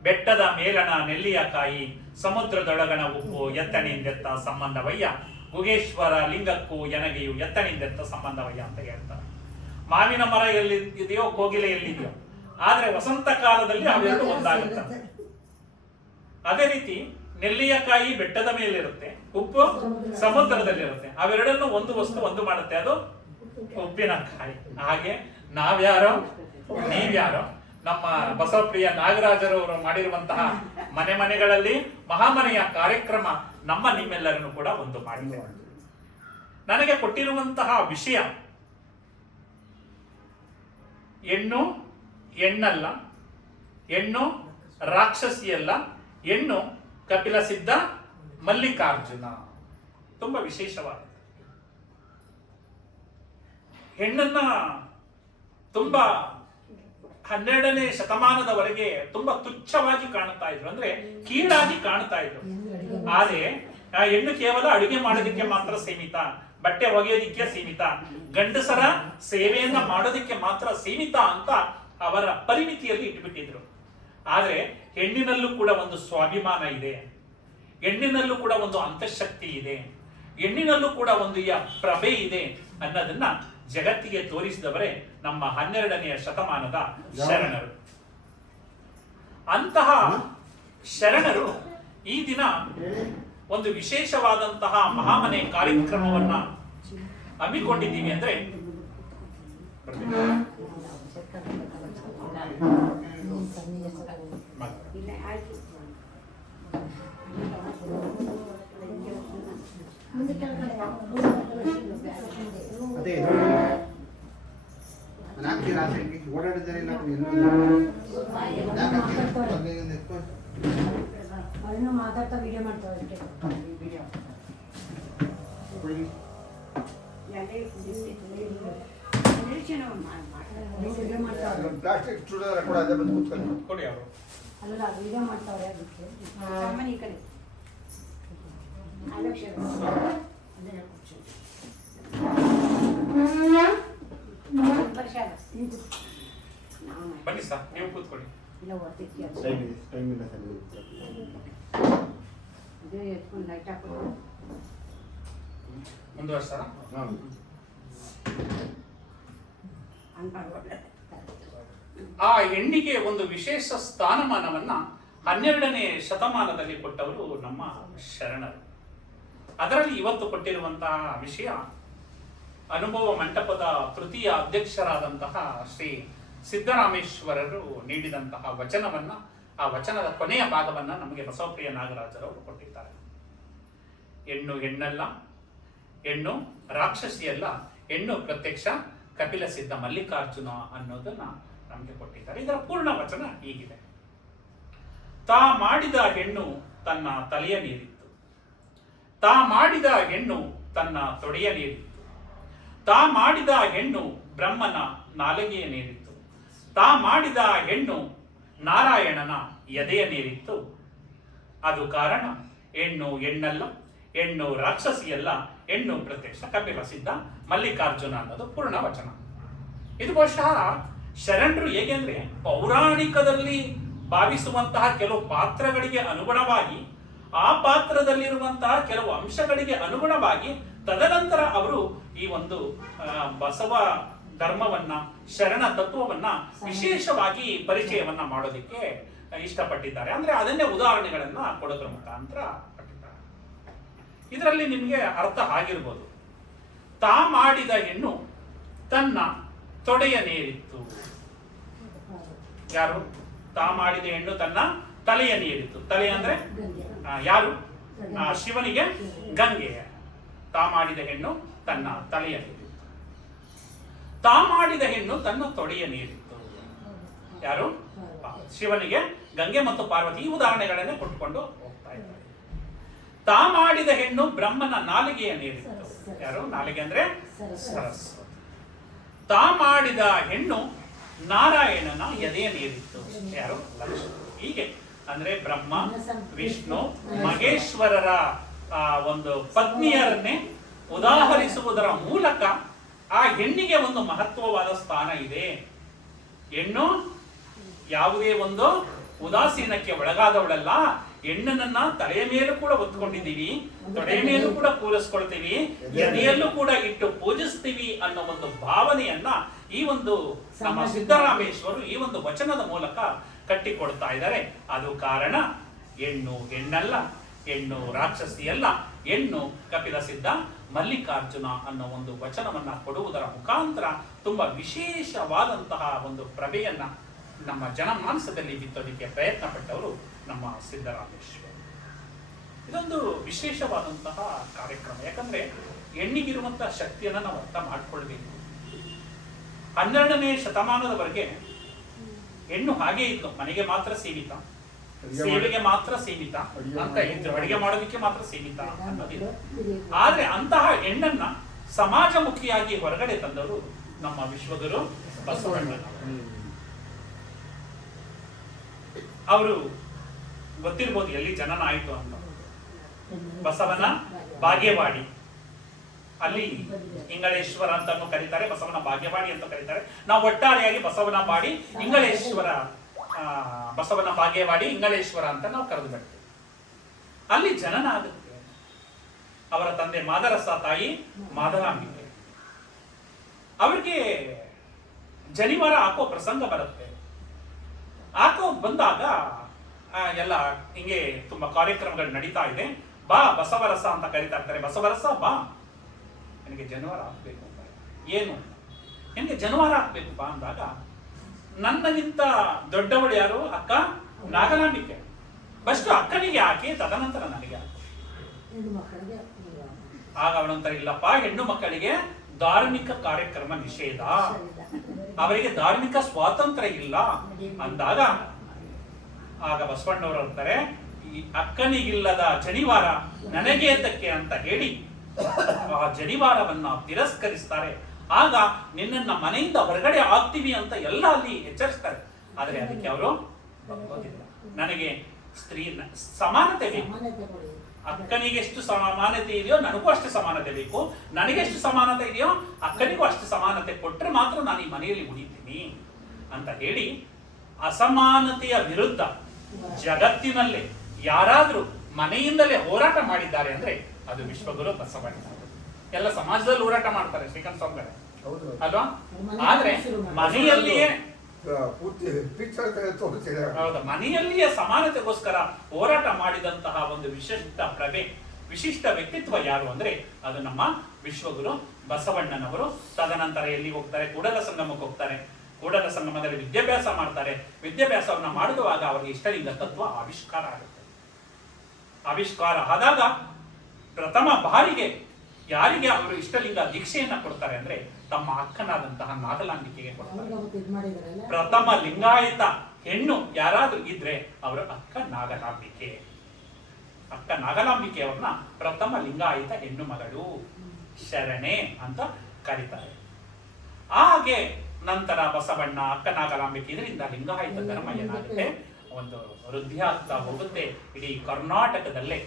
ಬೆಟ್ಟದ ಮೇಲಣ ನೆಲ್ಲಿಯ ಕಾಯಿ ಸಮುದ್ರದೊಳಗಣ ಉಪ್ಪು ಎತ್ತನಿಂದೆತ್ತ ಸಂಬಂಧವಯ್ಯ, ಗುಗೇಶ್ವರ ಲಿಂಗಕ್ಕೂ ಎನಗೆಯು ಎತ್ತಣಿಂದೆತ್ತ ಸಂಬಂಧವಯ್ಯ ಅಂತ ಹೇಳ್ತಾರೆ. ಮಾವಿನ ಮರ ಎಲ್ಲಿ ಇದೆಯೋ ಕೋಗಿಲೆ ಎಲ್ಲಿದೆಯೋ, ಆದ್ರೆ ವಸಂತ ಕಾಲದಲ್ಲಿ ಅವೆರಡು ಒಂದಾಗುತ್ತವೆ. ಅದೇ ರೀತಿ ನೆಲ್ಲಿಯಕಾಯಿ ಬೆಟ್ಟದ ಮೇಲಿರುತ್ತೆ, ಉಪ್ಪು ಸಮುದ್ರದಲ್ಲಿರುತ್ತೆ. ಅವೆರಡನ್ನು ಒಂದು ವಸ್ತು ಒಂದು ಮಾಡುತ್ತೆ, ಅದು ಉಪ್ಪಿನಕಾಯಿ. ಹಾಗೆ ನಾವ್ಯಾರೋ ನೀವ್ಯಾರೋ. ನಮ್ಮ ಬಸವಪ್ರಿಯ ನಾಗರಾಜರವರು ಮಾಡಿರುವಂತಹ ಮನೆ ಮನೆಗಳಲ್ಲಿ ಮಹಾಮನೆಯ ಕಾರ್ಯಕ್ರಮ ನಮ್ಮ ನಿಮ್ಮೆಲ್ಲರನ್ನು ಕೂಡ ಒಂದು ಮಾಡಿದೆ. ನನಗೆ ಕೊಟ್ಟಿರುವಂತಹ ವಿಷಯ ಹೆಣ್ಣು ಹೆಣ್ಣಲ್ಲ, ಹೆಣ್ಣು ರಾಕ್ಷಸಿಯಲ್ಲ, ಹೆಣ್ಣು ಕಪಿಲ ಸಿದ್ಧ ಮಲ್ಲಿಕಾರ್ಜುನ. ತುಂಬಾ ವಿಶೇಷವಾದ ಹೆಣ್ಣನ್ನ ತುಂಬಾ 12ನೇ ಶತಮಾನದವರೆಗೆ ತುಂಬಾ ತುಚ್ಛವಾಗಿ ಕಾಣುತ್ತಾ ಇದ್ರು, ಅಂದ್ರೆ ಕೀಳಾಗಿ ಕಾಣ್ತಾ ಇದ್ರು. ಆದ್ರೆ ಆ ಹೆಣ್ಣು ಕೇವಲ ಅಡುಗೆ ಮಾಡೋದಕ್ಕೆ ಮಾತ್ರ ಸೀಮಿತ, ಬಟ್ಟೆ ಒಗೆಯೋದಿಕ್ಕೆ ಸೀಮಿತ, ಗಂಡಸರ ಸೇವೆಯನ್ನ ಮಾಡೋದಕ್ಕೆ ಮಾತ್ರ ಸೀಮಿತ ಅಂತ ಅವರ ಪರಿಮಿತಿಯಲ್ಲಿ ಇಟ್ಬಿಟ್ಟಿದ್ರು. ಆದ್ರೆ ಹೆಣ್ಣಿನಲ್ಲೂ ಕೂಡ ಒಂದು ಸ್ವಾಭಿಮಾನ ಇದೆ, ಹೆಣ್ಣಿನಲ್ಲೂ ಕೂಡ ಒಂದು ಅಂತಃಶಕ್ತಿ ಇದೆ, ಹೆಣ್ಣಿನಲ್ಲೂ ಕೂಡ ಒಂದು ಪ್ರಭೆ ಇದೆ ಅನ್ನೋದನ್ನ ಜಗತ್ತಿಗೆ ತೋರಿಸಿದವರೇ ನಮ್ಮ 12ನೇ ಶತಮಾನದ ಶರಣರು. ಅಂತಹ ಶರಣರು ಈ ದಿನ ಒಂದು ವಿಶೇಷವಾದಂತಹ ಮಹಾಮನೆ ಕಾರ್ಯಕ್ರಮವನ್ನ ಹಮ್ಮಿಕೊಂಡಿದ್ದೀವಿ. ಅಂದ್ರೆ ಓಡಾಡಿದ್ದಾರೆ ಮಾತಾಡ್ತಾ ವಿಡಿಯೋ ಮಾಡ್ತಾವೆ. ಪ್ಲಾಸ್ಟಿಕ್ ಚೂಡಾರ ಕೂಡ ಅದೇ ಬಂದು ಕೂತ್ಕೊಂಡು ಕೊಡಿ ಅವರು. ಅಲ್ಲ ವಿಡಿಯೋ ಮಾಡ್ತಾವ್ರೆ ಅದಕ್ಕೆ ಸಾಮಾನ್ಯ ಈ ಕಡೆ ಬನ್ನಿ ಸರ್, ನೀವು ಕೂತ್ಕೊಳ್ಳಿ. ಇಲ್ಲ ಓದ್ತಿರ್ತೀಯ ಟೈಮ್ ಇಲ್ಲ ಸರ್. ಇದು ಎತ್ಕೊಂಡು ಲೈಟ್ ಹಾಕೋದು ಮುಂದುವರ್ಸಾರ. ಆ ಹೆಣ್ಣಿಗೆ ಒಂದು ವಿಶೇಷ ಸ್ಥಾನಮಾನವನ್ನ 12ನೇ ಶತಮಾನದಲ್ಲಿ ಕೊಟ್ಟವರು ನಮ್ಮ ಶರಣರು. ಅದರಲ್ಲಿ ಇವತ್ತು ಕೊಟ್ಟಿರುವಂತಹ ವಿಷಯ ಅನುಭವ ಮಂಟಪದ ತೃತೀಯ ಅಧ್ಯಕ್ಷರಾದಂತಹ ಶ್ರೀ ಸಿದ್ದರಾಮೇಶ್ವರರು ನೀಡಿದಂತಹ ವಚನವನ್ನ, ಆ ವಚನದ ಕೊನೆಯ ಭಾಗವನ್ನ ನಮಗೆ ಬಸವಪ್ರಿಯ ನಾಗರಾಜರವರು ಕೊಟ್ಟಿದ್ದಾರೆ. ಹೆಣ್ಣು ಹೆಣ್ಣಲ್ಲ, ಹೆಣ್ಣು ರಾಕ್ಷಸಿಯಲ್ಲ, ಹೆಣ್ಣು ಪ್ರತ್ಯಕ್ಷ ಕಪಿಲ ಸಿದ್ಧ ಮಲ್ಲಿಕಾರ್ಜುನ ಅನ್ನೋದನ್ನ ನಮಗೆ ಕೊಟ್ಟಿದ್ದಾರೆ. ಇದರ ಪೂರ್ಣ ವಚನ ಹೀಗಿದೆ: ತಾ ಮಾಡಿದ ಹೆಣ್ಣು ತನ್ನ ತಲೆಯ ನೀರಿತ್ತು, ತಾ ಮಾಡಿದ ಹೆಣ್ಣು ತನ್ನ ತೊಡೆಯ ನೀರಿತ್ತು, ತಾ ಮಾಡಿದ ಹೆಣ್ಣು ಬ್ರಹ್ಮನ ನಾಲಿಗೆಯ ನೀರಿತ್ತು, ತಾ ಮಾಡಿದ ಹೆಣ್ಣು ನಾರಾಯಣನ ಎದೆಯ ನೀರಿತ್ತು. ಅದು ಕಾರಣ ಹೆಣ್ಣು ಹೆಣ್ಣಲ್ಲ, ಹೆಣ್ಣು ರಾಕ್ಷಸಿಯಲ್ಲ, ಹೆಣ್ಣು ಪ್ರತ್ಯಕ್ಷ ಕಪಿಲ ಸಿದ್ಧ ಮಲ್ಲಿಕಾರ್ಜುನ ಅನ್ನೋದು ಪೂರ್ಣ ವಚನ. ಇದು ಬಹುಶಃ ಶರಣರು ಹೇಗೆ ಅಂದ್ರೆ ಪೌರಾಣಿಕದಲ್ಲಿ ಭಾವಿಸುವಂತಹ ಕೆಲವು ಪಾತ್ರಗಳಿಗೆ ಅನುಗುಣವಾಗಿ, ಆ ಪಾತ್ರದಲ್ಲಿರುವಂತಹ ಕೆಲವು ಅಂಶಗಳಿಗೆ ಅನುಗುಣವಾಗಿ ತದನಂತರ ಅವರು ಈ ಒಂದು ಬಸವ ಧರ್ಮವನ್ನ, ಶರಣ ತತ್ವವನ್ನ ವಿಶೇಷವಾಗಿ ಪರಿಚಯವನ್ನ ಮಾಡೋದಕ್ಕೆ ಇಷ್ಟಪಟ್ಟಿದ್ದಾರೆ. ಅಂದ್ರೆ ಅದನ್ನೇ ಉದಾಹರಣೆಗಳನ್ನ ಕೊಡೋದ್ರ ಮುಖಾಂತರ ಪಟ್ಟಿದ್ದಾರೆ. ಇದರಲ್ಲಿ ನಿಮಗೆ ಅರ್ಥ ಆಗಿರ್ಬೋದು. ತಾ ಮಾಡಿದ ಹೆಣ್ಣು ತನ್ನ ತೊಡೆಯ ನೇರಿತ್ತು. ಯಾರು? ತಾ ಮಾಡಿದ ಹೆಣ್ಣು ತನ್ನ ತಲೆಯ ನೀರಿತ್ತು. ತಲೆ ಅಂದ್ರೆ ಯಾರು? ಶಿವನಿಗೆ ಗಂಗೆ. ತಾ ಮಾಡಿದ ಹೆಣ್ಣು ತನ್ನ ತಲೆಯ ನೀರಿತ್ತು. ತಾ ಮಾಡಿದ ಹೆಣ್ಣು ತನ್ನ ತೊಡೆಯ ನೀರಿತ್ತು. ಯಾರು? ಶಿವನಿಗೆ ಗಂಗೆ ಮತ್ತು ಪಾರ್ವತಿ. ಈ ಉದಾಹರಣೆಗಳನ್ನೇ ಕೊಟ್ಟುಕೊಂಡು ಹೋಗ್ತಾ ಇದ್ದಾರೆ. ತಾ ಮಾಡಿದ ಹೆಣ್ಣು ಬ್ರಹ್ಮನ ನಾಲಿಗೆಯ ನೀರಿತ್ತು. ಯಾರು? ನಾಲಿಗೆ ಅಂದ್ರೆ ಸರಸ್ವತಿ. ತಾ ಮಾಡಿದ ಹೆಣ್ಣು ನಾರಾಯಣನ ಎದೆಯ ನೀರಿತ್ತು. ಯಾರು? ಲಕ್ಷ್ಮಿ. ಹೀಗೆ ಅಂದ್ರೆ ಬ್ರಹ್ಮ, ವಿಷ್ಣು, ಮಹೇಶ್ವರರ ಒಂದು ಪತ್ನಿಯರನ್ನೇ ಉದಾಹರಿಸುವುದರ ಮೂಲಕ ಆ ಹೆಣ್ಣಿಗೆ ಒಂದು ಮಹತ್ವವಾದ ಸ್ಥಾನ ಇದೆ. ಹೆಣ್ಣು ಯಾವುದೇ ಒಂದು ಉದಾಸೀನಕ್ಕೆ ಒಳಗಾದವಳಲ್ಲ. ಹೆಣ್ಣನನ್ನ ತಲೆಯ ಮೇಲೂ ಕೂಡ ಹೊತ್ಕೊಂಡಿದ್ದೀವಿ, ತೊಡೆಯ ಮೇಲೂ ಕೂಡ ಕೂರಿಸ್ಕೊಳ್ತೀವಿ, ಎದೆಯಲ್ಲೂ ಕೂಡ ಇಟ್ಟು ಪೂಜಿಸ್ತೀವಿ ಅನ್ನೋ ಒಂದು ಭಾವನೆಯನ್ನ ಈ ಒಂದು ನಮ್ಮ ಸಿದ್ದರಾಮೇಶ್ವರು ಈ ಒಂದು ವಚನದ ಮೂಲಕ ಕಟ್ಟಿಕೊಡ್ತಾ ಇದ್ದಾರೆ. ಅದು ಕಾರಣ ಹೆಣ್ಣು ಹೆಣ್ಣಲ್ಲ, ಹೆಣ್ಣು ರಾಕ್ಷಸಿಯಲ್ಲ, ಹೆಣ್ಣು ಕಪಿಲ ಸಿದ್ಧ ಮಲ್ಲಿಕಾರ್ಜುನ ಅನ್ನೋ ಒಂದು ವಚನವನ್ನ ಕೊಡುವುದರ ಮುಖಾಂತರ ತುಂಬಾ ವಿಶೇಷವಾದಂತಹ ಒಂದು ಪ್ರಭೆಯನ್ನ ನಮ್ಮ ಜನಮಾನಸದಲ್ಲಿ ಬಿತ್ತೋದಕ್ಕೆ ಪ್ರಯತ್ನ ಪಟ್ಟವರು ನಮ್ಮ ಸಿದ್ದರಾಮೇಶ್ವರ. ಇದೊಂದು ವಿಶೇಷವಾದಂತಹ ಕಾರ್ಯಕ್ರಮ. ಯಾಕಂದ್ರೆ ಹೆಣ್ಣಿಗಿರುವಂತಹ ಶಕ್ತಿಯನ್ನ ನಾವು ಅರ್ಥ ಮಾಡ್ಕೊಳ್ಬೇಕು. 12ನೇ ಶತಮಾನದವರೆಗೆ ಹೆಣ್ಣು ಹಾಗೆ ಇತ್ತು, ಮನೆಗೆ ಮಾತ್ರ ಸೀಮಿತ, ಸೇವೆಗೆ ಮಾತ್ರ ಸೀಮಿತ ಅಂತ ಇದ್ರು, ಅಡಿಗೆ ಮಾಡೋದಕ್ಕೆ ಮಾತ್ರ ಸೀಮಿತ ಅನ್ನೋದಿಲ್ಲ. ಆದ್ರೆ ಅಂತಹ ಹೆಣ್ಣನ್ನ ಸಮಾಜಮುಖಿಯಾಗಿ ಹೊರಗಡೆ ತಂದವರು ನಮ್ಮ ವಿಶ್ವಗುರು ಬಸವಣ್ಣನವರು. ಅವರು ಗೊತ್ತಿರ್ಬೋದು ಎಲ್ಲಿ ಜನನ ಆಯ್ತು ಅಂತ. ಬಸವನ ಬಾಗೇವಾಡಿ, ಅಲ್ಲಿ ಇಂಗಳೇಶ್ವರ ಅಂತಾನು ಕರೀತಾರೆ, ಬಸವನ ಬಾಗೇವಾಡಿ ಅಂತ ಕರೀತಾರೆ. ನಾವು ಒಟ್ಟಾರೆಯಾಗಿ ಬಸವನ ಬಾಡಿ ಇಂಗಳೇಶ್ವರ, ಬಸವನ ಬಾಗೇವಾಡಿ ಇಂಗಳೇಶ್ವರ ಅಂತ ನಾವು ಕರೆದು ಬಿಡ್ತೇವೆ. ಅಲ್ಲಿ ಜನನ ಆಗುತ್ತೆ. ಅವರ ತಂದೆ ಮಾದರಸ, ತಾಯಿ ಮಾದರಾಂಬಿಕೆ. ಅವ್ರಿಗೆ ಜನಿವಾರ ಹಾಕೋ ಪ್ರಸಂಗ ಬರುತ್ತೆ. ಹಾಕೋ ಬಂದಾಗ ಎಲ್ಲ ಹಿಂಗೆ ತುಂಬಾ ಕಾರ್ಯಕ್ರಮಗಳು ನಡೀತಾ ಇದೆ. ಬಾ ಬಸವರಸ ಅಂತ ಕರೀತಾ ಇರ್ತಾರೆ. ಬಸವರಸ ಬಾ, ನನಗೆ ಜನಿವಾರ ಹಾಕ್ಬೇಕು ಅಂತ. ಏನು ನಿನಗೆ ಜನಿವಾರ ಹಾಕ್ಬೇಕು ಬಾ ಅಂದಾಗ, ನನ್ನಗಿಂತ ದೊಡ್ಡವಳು ಯಾರು? ಅಕ್ಕ ನಾಗಲಾಂಬಿಕೆ. ಫಸ್ಟ್ ಅಕ್ಕನಿಗೆ ಹಾಕಿ ತದನಂತರ ನನಗೆ ಹಾಕಿ. ಆಗ ಅವನಂತರ ಇಲ್ಲಪ್ಪ, ಹೆಣ್ಣು ಮಕ್ಕಳಿಗೆ ಧಾರ್ಮಿಕ ಕಾರ್ಯಕ್ರಮ ನಿಷೇಧ, ಅವರಿಗೆ ಧಾರ್ಮಿಕ ಸ್ವಾತಂತ್ರ್ಯ ಇಲ್ಲ ಅಂದಾಗ ಆಗ ಬಸವಣ್ಣವರು ಅಂತಾರೆ, ಈ ಅಕ್ಕನಿಗಿಲ್ಲದ ಜನಿವಾರ ನನಗೆ ಏತಕ್ಕೆ ಅಂತ ಹೇಳಿ ಆ ಜನಿವಾರವನ್ನ ತಿರಸ್ಕರಿಸ್ತಾರೆ. ಆಗ ನಿನ್ನನ್ನ ಮನೆಯಿಂದ ಹೊರಗಡೆ ಆಗ್ತೀವಿ ಅಂತ ಎಲ್ಲ ಅಲ್ಲಿ ಎಚ್ಚರಿಸ್ತಾರೆ. ಆದ್ರೆ ಅದಕ್ಕೆ ಅವರು ಒಪ್ಪೋದಿಲ್ಲ. ನನಗೆ ಸ್ತ್ರೀ ಸಮಾನತೆ ಬೇಕು, ಅಕ್ಕನಿಗೆ ಎಷ್ಟು ಸಮಾನತೆ ಇದೆಯೋ ನನಗೂ ಅಷ್ಟು ಸಮಾನತೆ ಬೇಕು, ನನಗೆ ಎಷ್ಟು ಸಮಾನತೆ ಇದೆಯೋ ಅಕ್ಕನಿಗೂ ಅಷ್ಟು ಸಮಾನತೆ ಕೊಟ್ಟರೆ ಮಾತ್ರ ನಾನು ಈ ಮನೆಯಲ್ಲಿ ಉಳಿತೀನಿ ಅಂತ ಹೇಳಿ ಅಸಮಾನತೆಯ ವಿರುದ್ಧ ಜಗತ್ತಿನಲ್ಲೇ ಯಾರಾದ್ರೂ ಮನೆಯಿಂದಲೇ ಹೋರಾಟ ಮಾಡಿದ್ದಾರೆ ಅಂದ್ರೆ ಅದು ವಿಶ್ವಗುರು ಬಸವಣ್ಣ. ಎಲ್ಲ ಸಮಾಜದಲ್ಲಿ ಹೋರಾಟ ಮಾಡ್ತಾರೆ, ಶ್ರೀಕಾಂತ್ ಸ್ವಾಮಿಗಳೇ ಅಲ್ವಾ? ಆದ್ರೆ ಮನೆಯಲ್ಲಿಯೇ ಹೌದಾ, ಮನೆಯಲ್ಲಿಯೇ ಸಮಾನತೆಗೋಸ್ಕರ ಹೋರಾಟ ಮಾಡಿದಂತಹ ಒಂದು ವಿಶಿಷ್ಟ ಪ್ರಭೆ, ವಿಶಿಷ್ಟ ವ್ಯಕ್ತಿತ್ವ ಯಾರು ಅಂದ್ರೆ ಅದು ನಮ್ಮ ವಿಶ್ವಗುರು ಬಸವಣ್ಣನವರು. ತದನಂತರ ಎಲ್ಲಿ ಹೋಗ್ತಾರೆ? ಕೂಡಲ ಸಂಗಮಕ್ಕೆ ಹೋಗ್ತಾರೆ. ಕೂಡಲ ಸಂಗಮದಲ್ಲಿ ವಿದ್ಯಾಭ್ಯಾಸ ಮಾಡ್ತಾರೆ. ವಿದ್ಯಾಭ್ಯಾಸವನ್ನ ಮಾಡುವಾಗ ಅವರಿಗೆ ಇಷ್ಟಲಿಂಗ ತತ್ವ ಆವಿಷ್ಕಾರ ಆಗುತ್ತೆ. ಆವಿಷ್ಕಾರ ಆದಾಗ ಪ್ರಥಮ ಬಾರಿಗೆ ಯಾರಿಗೆ ಅವರು ಇಷ್ಟಲಿಂಗ ದೀಕ್ಷೆಯನ್ನ ಕೊಡ್ತಾರೆ ಅಂದ್ರೆ ತಮ್ಮ ಅಕ್ಕನಾದಂತಹ ನಾಗಲಾಂಬಿಕೆಗೆ ಕೊಡ್ತಾರೆ. ಪ್ರಥಮ ಲಿಂಗಾಯತ ಹೆಣ್ಣು ಯಾರಾದ್ರೂ ಇದ್ರೆ ಅವರು ಅಕ್ಕ ನಾಗಲಾಂಬಿಕೆ. ಅಕ್ಕ ನಾಗಲಾಂಬಿಕೆ ಅವ್ರನ್ನ ಪ್ರಥಮ ಲಿಂಗಾಯತ ಹೆಣ್ಣು ಮಗಳು, ಶರಣೆ ಅಂತ ಕರೀತಾರೆ. ಹಾಗೆ ನಂತರ ಬಸವಣ್ಣ, ಅಕ್ಕ ನಾಗಲಾಂಬಿಕೆ, ಇದರಿಂದ ಲಿಂಗಾಯತ ಧರ್ಮ ಏನಾಗುತ್ತೆ, ಒಂದು ವೃದ್ಧಿ ಆಗ್ತಾ ಹೋಗುತ್ತೆ. ಇಡೀ ಕರ್ನಾಟಕದಲ್ಲೇ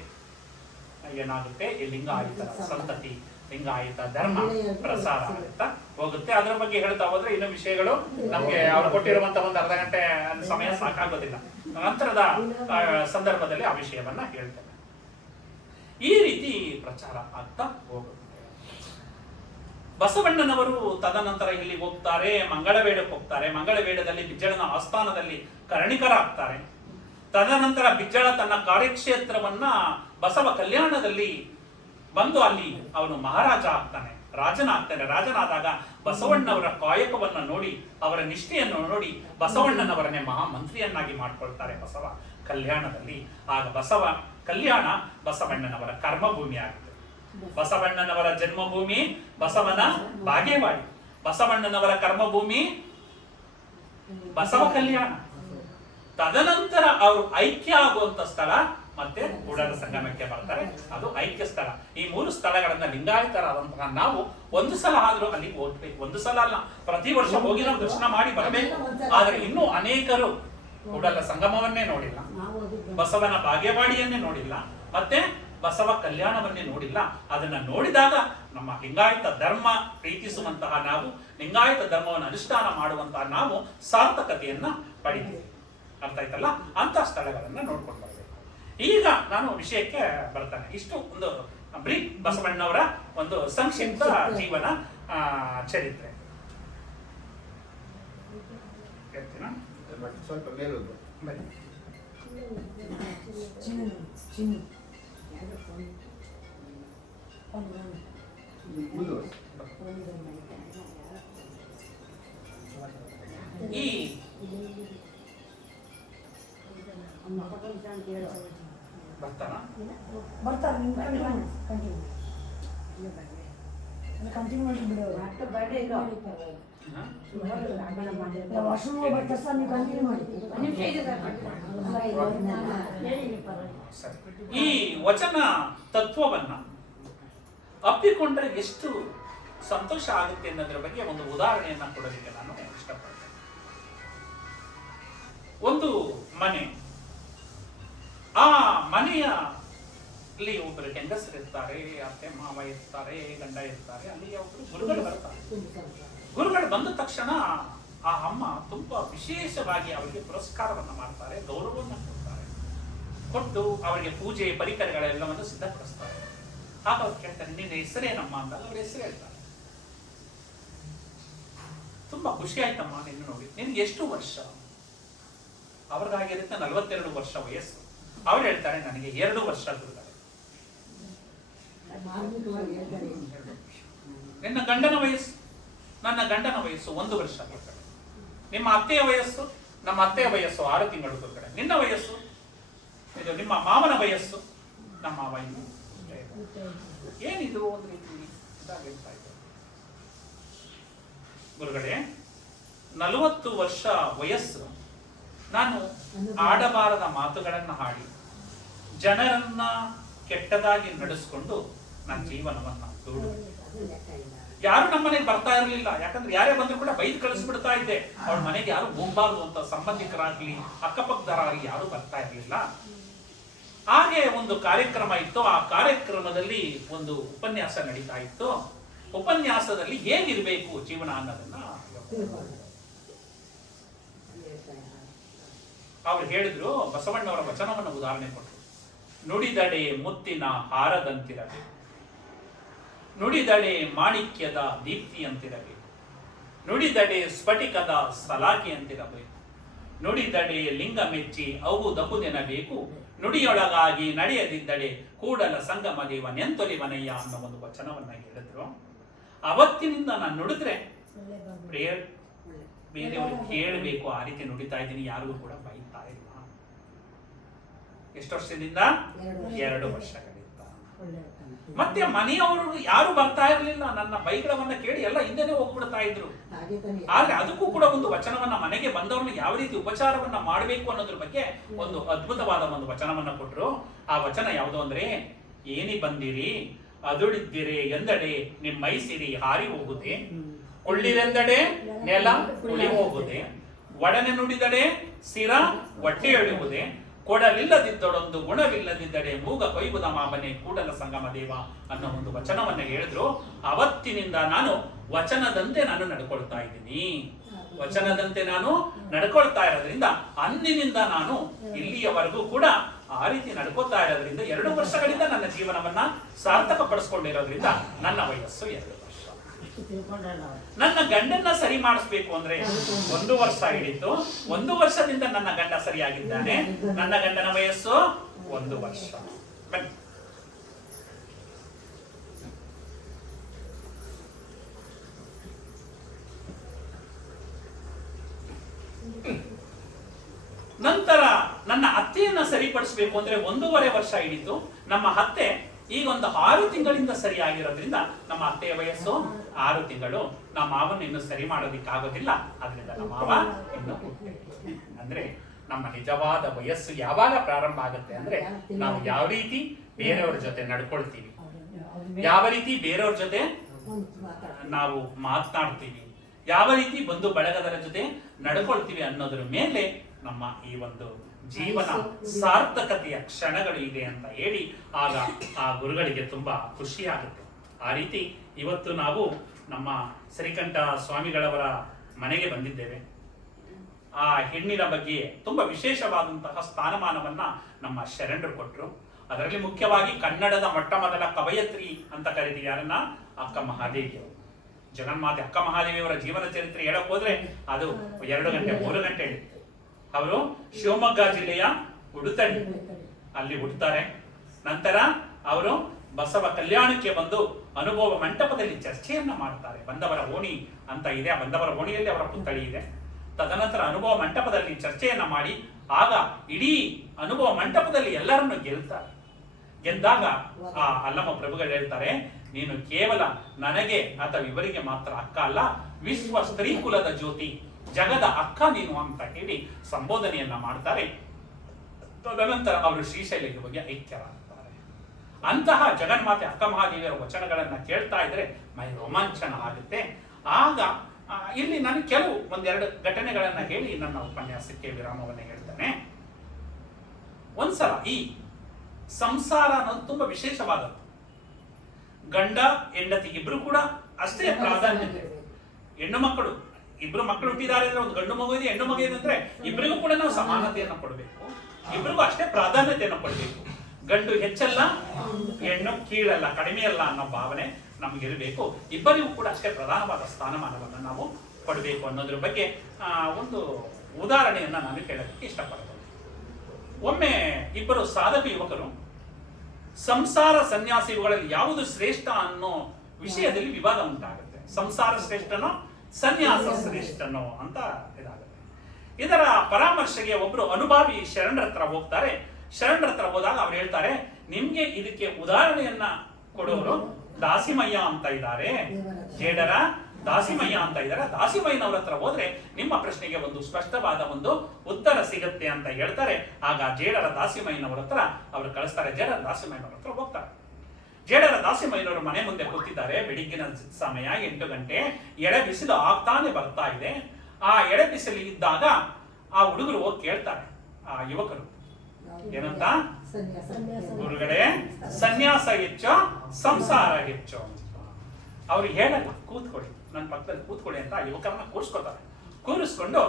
ಏನಾಗುತ್ತೆ, ಈ ಲಿಂಗಾಯತ ಸಂತತಿ, ಲಿಂಗಾಯತ ಧರ್ಮ ಪ್ರಸಾರ ಆಗುತ್ತಾ ಹೋಗುತ್ತೆ. ಅದರ ಬಗ್ಗೆ ಹೇಳ್ತಾ ಹೋದ್ರೆ ಇನ್ನು ವಿಷಯಗಳು ನಮ್ಗೆ ಅವ್ರು ಕೊಟ್ಟಿರುವಂತ ಒಂದು ಅರ್ಧ ಗಂಟೆ ಸಮಯ ಸಾಕಾಗೋದಿಲ್ಲ. ನಂತರದ ಸಂದರ್ಭದಲ್ಲಿ ಆ ವಿಷಯವನ್ನ ಹೇಳ್ತೇನೆ. ಈ ರೀತಿ ಪ್ರಚಾರ ಆಗ್ತಾ ಹೋಗುತ್ತೆ. ಬಸವಣ್ಣನವರು ತದನಂತರ ಇಲ್ಲಿ ಹೋಗ್ತಾರೆ, ಮಂಗಳವೇಡಕ್ಕೆ ಹೋಗ್ತಾರೆ. ಮಂಗಳವೇಡದಲ್ಲಿ ಬಿಜ್ಜಳನ ಆಸ್ಥಾನದಲ್ಲಿ ಕರ್ಣಿಕರಾಗ್ತಾರೆ. ತದನಂತರ ಬಿಜ್ಜಳ ತನ್ನ ಕಾರ್ಯಕ್ಷೇತ್ರವನ್ನ ಬಸವ ಕಲ್ಯಾಣದಲ್ಲಿ ಬಂದು ಅಲ್ಲಿ ಅವನು ಮಹಾರಾಜ ಆಗ್ತಾನೆ, ರಾಜನಾಗ್ತಾನೆ. ರಾಜನಾದಾಗ ಬಸವಣ್ಣವರ ಕಾಯಕವನ್ನ ನೋಡಿ, ಅವರ ನಿಷ್ಠೆಯನ್ನು ನೋಡಿ ಬಸವಣ್ಣನವರನ್ನೇ ಮಹಾಮಂತ್ರಿಯನ್ನಾಗಿ ಮಾಡ್ಕೊಳ್ತಾರೆ ಬಸವ ಕಲ್ಯಾಣದಲ್ಲಿ. ಆಗ ಬಸವ ಕಲ್ಯಾಣ ಬಸವಣ್ಣನವರ ಕರ್ಮಭೂಮಿ ಆಗುತ್ತೆ. ಬಸವಣ್ಣನವರ ಜನ್ಮಭೂಮಿ ಬಸವನ ಬಾಗೇವಾಡಿ, ಬಸವಣ್ಣನವರ ಕರ್ಮಭೂಮಿ ಬಸವ ಕಲ್ಯಾಣ. ತದನಂತರ ಅವರು ಐಕ್ಯ ಆಗುವಂತ ಸ್ಥಳ ಮತ್ತೆ ಕೂಡಲ ಸಂಗಮಕ್ಕೆ ಬರ್ತಾರೆ, ಅದು ಐಕ್ಯ ಸ್ಥಳ. ಈ 3 ಸ್ಥಳಗಳನ್ನ ಲಿಂಗಾಯತರಾದಂತಹ ನಾವು ಒಂದು ಸಲ ಆದ್ರೂ ಅಲ್ಲಿಗೆ ಹೋಗ್ಬೇಕು. ಒಂದು ಸಲ ಅಲ್ಲ, ಪ್ರತಿ ವರ್ಷ ಹೋಗಿ ನಾವು ದರ್ಶನ ಮಾಡಿ ಬರಬೇಕು. ಆದ್ರೆ ಇನ್ನೂ ಅನೇಕರು ಕೂಡಲ ಸಂಗಮವನ್ನೇ ನೋಡಿಲ್ಲ, ಬಸವನ ಬಾಗೇವಾಡಿಯನ್ನೇ ನೋಡಿಲ್ಲ, ಮತ್ತೆ ಬಸವ ಕಲ್ಯಾಣವನ್ನೇ ನೋಡಿಲ್ಲ. ಅದನ್ನ ನೋಡಿದಾಗ ನಮ್ಮ ಲಿಂಗಾಯತ ಧರ್ಮ ಪ್ರೀತಿಸುವಂತಹ ನಾವು, ಲಿಂಗಾಯತ ಧರ್ಮವನ್ನು ಅನುಷ್ಠಾನ ಮಾಡುವಂತಹ ನಾವು ಸಾರ್ಥಕತೆಯನ್ನ ಪಡಿತೀವಿ. ಅರ್ಥ ಆಯ್ತಲ್ಲ? ಅಂತ ಸ್ಥಳಗಳನ್ನ ನೋಡ್ಕೊಂಡು ಬರಬೇಕು. ಈಗ ನಾನು ವಿಷಯಕ್ಕೆ ಬರ್ತಾನೆ. ಇಷ್ಟು ಒಂದು ಬ್ರೀಫ್ ಬಸವಣ್ಣವರ ಒಂದು ಸಂಕ್ಷಿಪ್ತ ಜೀವನ ಚರಿತ್ರೆ. ಹೇಳ್ತೀನಾ? ಸ್ವಲ್ಪ ಮೇಲೆ ಹೋಗು. ಬನ್ನಿ. ಮುಂದುವರ್ಸಿ. ಈ ಬರ್ತಾನ ಬರ್ತಾರೆ ನಿಮ್ಮ ಕಂಟಿನ್ಯೂ ಮಾಡಿ ಬಿಡೋರು ವಾಶ್ರೂಮ್ ಬರ್ತಾರೆ ಸರ್, ನೀವು ಕಂಟಿನ್ಯೂ ಮಾಡಿ. ಈ ವಚನ ತತ್ವವನ್ನ ಅಪ್ಪಿಕೊಂಡ್ರೆ ಎಷ್ಟು ಸಂತೋಷ ಆಗುತ್ತೆ ಅನ್ನೋದ್ರ ಬಗ್ಗೆ ಒಂದು ಉದಾಹರಣೆಯನ್ನ ಕೊಡಲಿಕ್ಕೆ ನಾನು ಇಷ್ಟಪಡ್ತೇನೆ. ಒಂದು ಮನೆ, ಆ ಮನೆಯಲ್ಲಿ ಒಬ್ಬರು ಹೆಂಗಸರಿರ್ತಾರೆ, ಅತ್ತೆ ಮಾವ ಇರ್ತಾರೆ, ಗಂಡ ಇರ್ತಾರೆ. ಅಲ್ಲಿ ಒಬ್ಬರು ಗುರುಗಳು ಬರ್ತಾರೆ. ಗುರುಗಳು ಬಂದ ತಕ್ಷಣ ಆ ಅಮ್ಮ ತುಂಬಾ ವಿಶೇಷವಾಗಿ ಅವರಿಗೆ ಪುರಸ್ಕಾರವನ್ನ ಮಾಡ್ತಾರೆ, ಗೌರವವನ್ನು ಕೊಡ್ತಾರೆ. ಕೊಟ್ಟು ಅವರಿಗೆ ಪೂಜೆ ಪರಿಕರಗಳೆಲ್ಲವನ್ನು ಸಿದ್ಧಪಡಿಸ್ತಾರೆ. ಆಗ ಅವ್ರು ಕೇಳ್ತಾರೆ, ನಿನ್ನ ಹೆಸರೇನಮ್ಮ ಅಂದಾಗ ಅವ್ರ ಹೆಸರು ಹೇಳ್ತಾರೆ. ತುಂಬಾ ಖುಷಿ ಆಯ್ತಮ್ಮ ನಿನ್ನ ನೋಡಿ. ನಿನ್ಗೆ ಎಷ್ಟು ವರ್ಷ? ಅವ್ರಿಗಾಗಿರುತ್ತೆ 42 ವರ್ಷ ವಯಸ್ಸು. ಅವ್ರು ಹೇಳ್ತಾರೆ, ನನಗೆ 2 ವರ್ಷ ಗುರುಗಳೇ. ನಿನ್ನ ಗಂಡನ ವಯಸ್ಸು? ನನ್ನ ಗಂಡನ ವಯಸ್ಸು 1 ವರ್ಷ ಗುರುಗಳೇ. ನಿಮ್ಮ ಅತ್ತೆಯ ವಯಸ್ಸು? ನಮ್ಮ ಅತ್ತೆಯ ವಯಸ್ಸು 6 ತಿಂಗಳು ಗುರುಗಳೇ. ನಿನ್ನ ವಯಸ್ಸು? ಇದು ನಿಮ್ಮ ಮಾವನ ವಯಸ್ಸು? ನಮ್ಮ ಮಾವ ಇನ್ನು ಏನಿದು ಒಂದು ರೀತಿ ಇದಾಗ ಹೇಳ್ತಾ ಇದ್ದಾರೆ. ಗುರುಗಳೇ, 40 ವರ್ಷ ವಯಸ್ಸು ನಾನು ಆಡಬಾರದ ಮಾತುಗಳನ್ನ ಹಾಡಿ ಜನರನ್ನ ಕೆಟ್ಟದಾಗಿ ನಡೆಸ್ಕೊಂಡು ನನ್ನ ಜೀವನವನ್ನ ದೂಡು. ಯಾರು ನಮ್ಮ ಮನೆಗೆ ಬರ್ತಾ ಇರಲಿಲ್ಲ, ಯಾಕಂದ್ರೆ ಯಾರೇ ಬಂದ್ರು ಕೂಡ ಬೈದು ಕಳಿಸ್ಬಿಡ್ತಾ ಇದ್ದೆ. ಅವಳ ಮನೆಗೆ ಯಾರು ಹೋಗ್ಬಾರ್ದು ಅಂತ ಸಂಬಂಧಿಕರಾಗ್ಲಿ ಅಕ್ಕಪಕ್ಕದರಾಗ್ಲಿ ಯಾರು ಬರ್ತಾ ಇರಲಿಲ್ಲ. ಹಾಗೆ ಒಂದು ಕಾರ್ಯಕ್ರಮ ಇತ್ತು. ಆ ಕಾರ್ಯಕ್ರಮದಲ್ಲಿ ಒಂದು ಉಪನ್ಯಾಸ ನಡೀತಾ ಇತ್ತು. ಉಪನ್ಯಾಸದಲ್ಲಿ ಹೇಗಿರ್ಬೇಕು ಜೀವನ ಅನ್ನೋದನ್ನ ಅವ್ರು ಹೇಳಿದ್ರು. ಬಸವಣ್ಣವರ ವಚನವನ್ನು ಉದಾಹರಣೆ ಕೊಟ್ಟರು. ನುಡಿದಡೆ ಮುತ್ತಿನ ಹಾರದಂತಿರಬೇಕು, ನುಡಿದಡೆ ಮಾಣಿಕ್ಯದ ದೀಪ್ತಿಯಂತಿರಬೇಕು, ನುಡಿದಡೆ ಸ್ಫಟಿಕದ ಸಲಾಕಿಯಂತಿರಬೇಕು, ನುಡಿದಡೆ ಲಿಂಗ ಮೆಚ್ಚಿ ಅವು ದಪುದೆನಬೇಕು, ನುಡಿಯೊಳಗಾಗಿ ನಡೆಯದಿದ್ದಡೆ ಕೂಡಲ ಸಂಗಮ ದೇವ ನೆಂತೊಲಿವನಯ್ಯ ಅನ್ನೋ ಒಂದು ವಚನವನ್ನ ಹೇಳಿದ್ರು. ಅವತ್ತಿನಿಂದ ನಾನು ನುಡಿದ್ರೆ ಪ್ರೇಯರ್ ಬೇರೆಯವ್ರಿಗೆ ಕೇಳಬೇಕು, ಆ ರೀತಿ ನುಡಿತಾ ಇದ್ದೀನಿ, ಯಾರಿಗೂ ಕೂಡ ಬೈತಾ ಇಲ್ಲ. ಎಷ್ಟು ವರ್ಷದಿಂದ? 2 ವರ್ಷಗಳಿಂದ. ಮತ್ತೆ ಮನೆಯವರು ಯಾರು ಬರ್ತಾ ಇರಲಿಲ್ಲ. ನನ್ನ ಬೈಗಳವನ್ನ ಕೇಳಿ ಎಲ್ಲ ಹಿಂದೆನೆ ಹೋಗ್ಬಿಡ್ತಾ ಇದ್ರು. ಆದ್ರೆ ಅದಕ್ಕೂ ಕೂಡ ಒಂದು ವಚನವನ್ನ, ಮನೆಗೆ ಬಂದವ್ರನ್ನ ಯಾವ ರೀತಿ ಉಪಚಾರವನ್ನ ಮಾಡಬೇಕು ಅನ್ನೋದ್ರ ಬಗ್ಗೆ ಒಂದು ಅದ್ಭುತವಾದ ಒಂದು ವಚನವನ್ನ ಕೊಟ್ರು. ಆ ವಚನ ಯಾವುದು ಅಂದ್ರೆ, ಏನಿ ಬಂದಿರಿ ಅದುಡಿದ್ದಿರೆ ಎಂದಡೆ ನಿಮ್ಮ ಮೈಸಿರಿ ಹಾರಿ ಹೋಗುದೆ, ಕೊಳ್ಳಿರೆಂದಡೆ ನೆಲ ಉಳಿ ಹೋಗುದೆ, ಒಡನೆ ನುಡಿದಡೆ ಸಿರ ಹೊಟ್ಟೆ ಎಳೆಯುವುದೇ, ಕೊಡಲಿಲ್ಲದಿದ್ದೊಡೊಂದು ಗುಣವಿಲ್ಲದಿದ್ದಡೆ ಮೂಗ ಕೊಯ್ಯುವುದ ಮಾಮನೆ ಕೂಡಲ ಸಂಗಮ ದೇವ ಅನ್ನೋ ಒಂದು ವಚನವನ್ನ ಹೇಳಿದ್ರು. ಅವತ್ತಿನಿಂದ ನಾನು ವಚನದಂತೆ ನಾನು ನಡ್ಕೊಳ್ತಾ ಇದ್ದೀನಿ. ವಚನದಂತೆ ನಾನು ನಡ್ಕೊಳ್ತಾ ಇರೋದ್ರಿಂದ ಅಂದಿನಿಂದ ನಾನು ಇಲ್ಲಿಯವರೆಗೂ ಕೂಡ ಆ ರೀತಿ ನಡ್ಕೊಳ್ತಾ ಇರೋದ್ರಿಂದ 2 ವರ್ಷಗಳಿಂದ ನನ್ನ ಜೀವನವನ್ನ ಸಾರ್ಥಕ ಪಡಿಸ್ಕೊಂಡಿರೋದ್ರಿಂದ ನನ್ನ ವಯಸ್ಸು 2 ವರ್ಷ. ನನ್ನ ಗಂಡನ್ನ ಸರಿ ಮಾಡಿಸ್ಬೇಕು ಅಂದ್ರೆ 1 ವರ್ಷ ಹಿಡಿತು. 1 ವರ್ಷದಿಂದ ನನ್ನ ಗಂಡ ಸರಿಯಾಗಿದ್ದಾನೆ. ನನ್ನ ಗಂಡನ ವಯಸ್ಸು 1 ವರ್ಷ. ಬನ್ನಿ. ನಂತರ ನನ್ನ ಅತ್ತೆಯನ್ನ ಸರಿಪಡಿಸಬೇಕು ಅಂದ್ರೆ 1.5 ವರ್ಷ ಹಿಡಿತು. ನಮ್ಮ ಅತ್ತೆ ಈಗ ಒಂದು 6 ತಿಂಗಳಿಂದ ಸರಿಯಾಗಿರೋದ್ರಿಂದ ನಮ್ಮ ಅತ್ತೆಯ ವಯಸ್ಸು 6 ತಿಂಗಳು. ನಮ್ಮ ಮಾವನ್ನ ಇನ್ನು ಸರಿ ಮಾಡೋದಿಕ್ಕಾಗೋದಿಲ್ಲ. ಅದರಿಂದ ನಮ್ಮ ಮಾವ ಇನ್ನು ಅಂದ್ರೆ ನಮ್ಮ ನಿಜವಾದ ವಯಸ್ಸು ಯಾವಾಗ ಪ್ರಾರಂಭ ಆಗುತ್ತೆ ಅಂದ್ರೆ ನಾವು ಯಾವ ರೀತಿ ಬೇರೆಯವ್ರ ಜೊತೆ ನಡ್ಕೊಳ್ತೀವಿ, ಯಾವ ರೀತಿ ಬೇರೆಯವ್ರ ಜೊತೆ ನಾವು ಮಾತನಾಡ್ತೀವಿ, ಯಾವ ರೀತಿ ಬಂಧು ಬಳಗದರ ಜೊತೆ ನಡ್ಕೊಳ್ತೀವಿ ಅನ್ನೋದ್ರ ಮೇಲೆ ನಮ್ಮ ಈ ಒಂದು ಜೀವನ ಸಾರ್ಥಕತೆಯ ಕ್ಷಣಗಳು ಇದೆ ಅಂತ ಹೇಳಿ ಆಗ ಆ ಗುರುಗಳಿಗೆ ತುಂಬಾ ಖುಷಿ ಆಗುತ್ತೆ. ಆ ರೀತಿ ಇವತ್ತು ನಾವು ನಮ್ಮ ಶ್ರೀಕಂಠ ಸ್ವಾಮಿಗಳವರ ಮನೆಗೆ ಬಂದಿದ್ದೇವೆ. ಆ ಹೆಣ್ಣಿನ ಬಗ್ಗೆ ತುಂಬಾ ವಿಶೇಷವಾದಂತಹ ಸ್ಥಾನಮಾನವನ್ನ ನಮ್ಮ ಶರಣರು ಕೊಟ್ಟರು. ಅದರಲ್ಲಿ ಮುಖ್ಯವಾಗಿ ಕನ್ನಡದ ಮೊಟ್ಟ ಮೊದಲ ಕವಯತ್ರಿ ಅಂತ ಕರೀತೀವಿ ಯಾರನ್ನ, ಅಕ್ಕ ಮಹಾದೇವಿಯವರು. ಜಗನ್ಮಾತೆ ಅಕ್ಕ ಮಹಾದೇವಿಯವರ ಜೀವನ ಚರಿತ್ರೆ ಹೇಳಕ್ ಹೋದ್ರೆ ಅದು 2 ಗಂಟೆ 3 ಗಂಟೆ ಹಿಡಿಯುತ್ತೆ. ಅವರು ಶಿವಮೊಗ್ಗ ಜಿಲ್ಲೆಯ ಉಡುತಡಿ ಅಲ್ಲಿ ಹುಟ್ಟುತ್ತಾರೆ. ನಂತರ ಅವರು ಬಸವ ಕಲ್ಯಾಣಕ್ಕೆ ಬಂದು ಅನುಭವ ಮಂಟಪದಲ್ಲಿ ಚರ್ಚೆಯನ್ನ ಮಾಡ್ತಾರೆ. ಬಂದವರ ಓಣಿ ಅಂತ ಇದೆ, ಆ ಬಂದವರ ಓಣಿಯಲ್ಲಿ ಅವರ ಪುತ್ಥಳಿ ಇದೆ. ತದನಂತರ ಅನುಭವ ಮಂಟಪದಲ್ಲಿ ಚರ್ಚೆಯನ್ನ ಮಾಡಿ ಆಗ ಇಡೀ ಅನುಭವ ಮಂಟಪದಲ್ಲಿ ಎಲ್ಲರನ್ನು ಗೆಲ್ತಾರೆ. ಗೆದ್ದಾಗ ಆ ಅಲ್ಲಮ್ಮ ಪ್ರಭುಗಳು ಹೇಳ್ತಾರೆ, ನೀನು ಕೇವಲ ನನಗೆ ಅಥವಾ ಇವರಿಗೆ ಮಾತ್ರ ಅಕ್ಕ ಅಲ್ಲ, ವಿಶ್ವ ಸ್ತ್ರೀ ಕುಲದ ಜ್ಯೋತಿ, ಜಗದ ಅಕ್ಕ ನೀನು ಅಂತ ಹೇಳಿ ಸಂಬೋಧನೆಯನ್ನ ಮಾಡ್ತಾರೆ. ತದನಂತರ ಅವರು ಶ್ರೀಶೈಲಕ್ಕೆ ಹೋಗಿ ಐಕ್ಯರಾಗ್ತಾರೆ. ಅಂತಹ ಜಗನ್ಮಾತೆ ಅಕ್ಕ ಮಹಾದೇವಿಯರ ವಚನಗಳನ್ನ ಕೇಳ್ತಾ ಇದ್ರೆ ಮೈ ರೋಮಾಂಚನ ಆಗುತ್ತೆ. ಆಗ ಇಲ್ಲಿ ನಾನು ಒಂದೆರಡು ಘಟನೆಗಳನ್ನ ಹೇಳಿ ನನ್ನ ಉಪನ್ಯಾಸಕ್ಕೆ ವಿರಾಮವನ್ನ ಹೇಳ್ತೇನೆ. ಒಂದ್ಸಲ ಈ ಸಂಸಾರ ಅನ್ನೋದು ತುಂಬಾ ವಿಶೇಷವಾದದ್ದು. ಗಂಡ ಹೆಂಡತಿ ಇಬ್ರು ಕೂಡ ಅಷ್ಟೇ ಪ್ರಾಧಾನ್ಯತೆ. ಹೆಣ್ಣು ಮಕ್ಕಳು ಇಬ್ರು ಮಕ್ಕಳು ಹುಟ್ಟಿದ್ದಾರೆ ಅಂದ್ರೆ ಒಂದು ಗಂಡು ಮಗು ಇದೆ, ಹೆಣ್ಣು ಮಗು ಇದೆ ಅಂದ್ರೆ ಇಬ್ಬರಿಗೂ ಕೂಡ ನಾವು ಸಮಾನತೆಯನ್ನು ಕೊಡಬೇಕು, ಇಬ್ಬರಿಗೂ ಅಷ್ಟೇ ಪ್ರಾಧಾನ್ಯತೆಯನ್ನು ಕೊಡಬೇಕು. ಗಂಡು ಹೆಚ್ಚಲ್ಲ, ಹೆಣ್ಣು ಕೀಳಲ್ಲ, ಕಡಿಮೆ ಅಲ್ಲ ಅನ್ನೋ ಭಾವನೆ ನಮಗಿರಬೇಕು. ಇಬ್ಬರಿಗೂ ಕೂಡ ಅಷ್ಟೇ ಪ್ರಧಾನವಾದ ಸ್ಥಾನಮಾನವನ್ನು ನಾವು ಕೊಡಬೇಕು ಅನ್ನೋದ್ರ ಬಗ್ಗೆ ಒಂದು ಉದಾಹರಣೆಯನ್ನ ನಾನು ಹೇಳಕ್ಕೆ ಇಷ್ಟಪಡ್ತೇನೆ. ಒಮ್ಮೆ ಇಬ್ಬರು ಸಾಧಕ ಯುವಕರು ಸಂಸಾರ ಸನ್ಯಾಸಿಗಳಲ್ಲಿ ಯಾವುದು ಶ್ರೇಷ್ಠ ಅನ್ನೋ ವಿಷಯದಲ್ಲಿ ವಿವಾದ ಉಂಟಾಗುತ್ತೆ. ಸಂಸಾರ ಶ್ರೇಷ್ಠನೋ ಸನ್ಯಾಸ ಶ್ರೇಷ್ಠನೋ ಅಂತ ಇದಾಗುತ್ತೆ. ಇದರ ಪರಾಮರ್ಶೆಗೆ ಒಬ್ರು ಅನುಭಾವಿ ಶರಣರ ಹತ್ರ ಹೋಗ್ತಾರೆ. ಶರಣರ ಹತ್ರ ಹೋದಾಗ ಅವ್ರು ಹೇಳ್ತಾರೆ, ನಿಮ್ಗೆ ಇದಕ್ಕೆ ಉದಾಹರಣೆಯನ್ನ ಕೊಡೋರು ದಾಸಿಮಯ್ಯ ಅಂತ ಇದ್ದಾರೆ, ಜೇಡರ ದಾಸಿಮಯ್ಯ ಅಂತ ಇದ್ದಾರೆ. ದಾಸಿಮಯ್ಯನವ್ರ ಹತ್ರ ಹೋದ್ರೆ ನಿಮ್ಮ ಪ್ರಶ್ನೆಗೆ ಒಂದು ಸ್ಪಷ್ಟವಾದ ಒಂದು ಉತ್ತರ ಸಿಗುತ್ತೆ ಅಂತ ಹೇಳ್ತಾರೆ. ಆಗ ಜೇಡರ ದಾಸಿಮಯ್ಯನವ್ರ ಹತ್ರ ಅವರು ಕಳಿಸ್ತಾರೆ. ಜೇಡರ ದಾಸಿಮಯ್ಯನವ್ರ ಹತ್ರ ಹೋಗ್ತಾರೆ. ಜೇಡರ ದಾಸಿಮಯ್ಯನವರು ಮನೆ ಮುಂದೆ ಕೂತಿದ್ದಾರೆ. ಬೆಳಿಗ್ಗಿನ ಸಮಯ 8 ಗಂಟೆ, ಎಳೆ ಬಿಸಿಲು ಆಗ್ತಾನೆ ಬರ್ತಾ ಇದೆ. ಆ ಎಳೆ ಬಿಸಿಲು ಇದ್ದಾಗ ಆ ಹುಡುಗರು ಹೋಗಿ ಕೇಳ್ತಾರೆ, ಆ ಯುವಕರು ಏನಂತ, ಗುರುಗಳೇ ಸನ್ಯಾಸ ಹೆಚ್ಚೋ ಸಂಸಾರ ಹೆಚ್ಚೋ? ಅವ್ರಿಗೆ ಹೇಳಲ್ಲ, ಕೂತ್ಕೊಳ್ಳಿ ನನ್ನ ಪಕ್ಕದಲ್ಲಿ ಕೂತ್ಕೊಳ್ಳಿ ಅಂತ ಯುವಕರನ್ನ ಕೂರಿಸ್ಕೊತಾರೆ. ಕೂರಿಸ್ಕೊಂಡು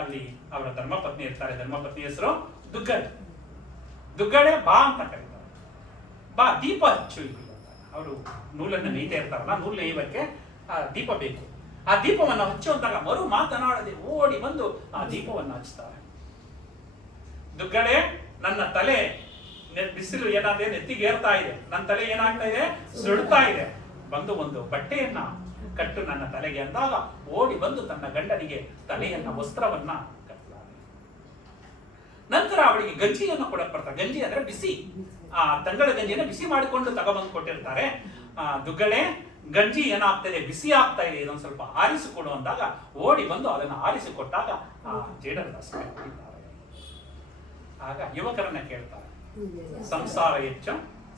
ಅಲ್ಲಿ ಅವರ ಧರ್ಮಪತ್ನಿ ಇರ್ತಾರೆ. ಧರ್ಮಪತ್ನಿ ಹೆಸರು ದುಗ್ಗಡೆ. ದುಗ್ಗಡೆ ಬಾ ಅಂತ ಕರೀತಾರೆ. ಬಾ ದೀಪ ಹಚ್ಚು ಇಲ್ಲಿ ಅಂತ. ಅವರು ನೂಲನ್ನು ನೇಯ್ತಾ ಇರ್ತಾರಲ್ಲ, ನೂಲು ನೇಯ್ಯಕ್ಕೆ ದೀಪ ಬೇಕು. ಆ ದೀಪವನ್ನು ಹಚ್ಚುವಂತಾಗ ಮರು ಮಾತನಾಡದೆ ಓಡಿ ಬಂದು ಆ ದೀಪವನ್ನು ಹಚ್ತಾರೆ. ದುಗ್ಗಡೆ, ನನ್ನ ತಲೆ ಬಿಸಿಲು ಏನಾದ್ರೆ ನೆತ್ತಿಗೆ ಏರ್ತಾ ಇದೆ, ನನ್ನ ತಲೆ ಏನಾಗ್ತಾ ಇದೆ, ಸುಡ್ತಾ ಇದೆ, ಬಂದು ಒಂದು ಬಟ್ಟೆಯನ್ನ ಕಟ್ಟು ನನ್ನ ತಲೆಗೆ ಅಂದಾಗ ಓಡಿ ಬಂದು ತನ್ನ ಗಂಡನಿಗೆ ತಲೆಯನ್ನ ವಸ್ತ್ರವನ್ನ ಕಟ್ಟಲಾರೆ. ನಂತರ ಅವಳಿಗೆ ಗಂಜಿಯನ್ನು ಕೊಡಕ್ ಬರ್ತಾರೆ. ಗಂಜಿ ಅಂದ್ರೆ ಬಿಸಿ, ಆ ತಂಗಳ ಗಂಜಿಯನ್ನು ಬಿಸಿ ಮಾಡಿಕೊಂಡು ತಗೊಬಂದು ಕೊಟ್ಟಿರ್ತಾರೆ. ದುಗ್ಗಳೆ, ಗಂಜಿ ಏನಾಗ್ತದೆ, ಬಿಸಿ ಆಗ್ತಾ ಇದೆ, ಇದೊಂದು ಸ್ವಲ್ಪ ಆರಿಸಿಕೊಡು ಅಂದಾಗ ಓಡಿ ಬಂದು ಅದನ್ನು ಆರಿಸಿಕೊಟ್ಟಾಗ ಆ ಜೇಡರ ದಾಸ ಕುಡಿತಾರೆ. ಆಗ ಯುವಕರನ್ನ ಕೇಳ್ತಾರೆ, ಸಂಸಾರ ಹೆಚ್ಚು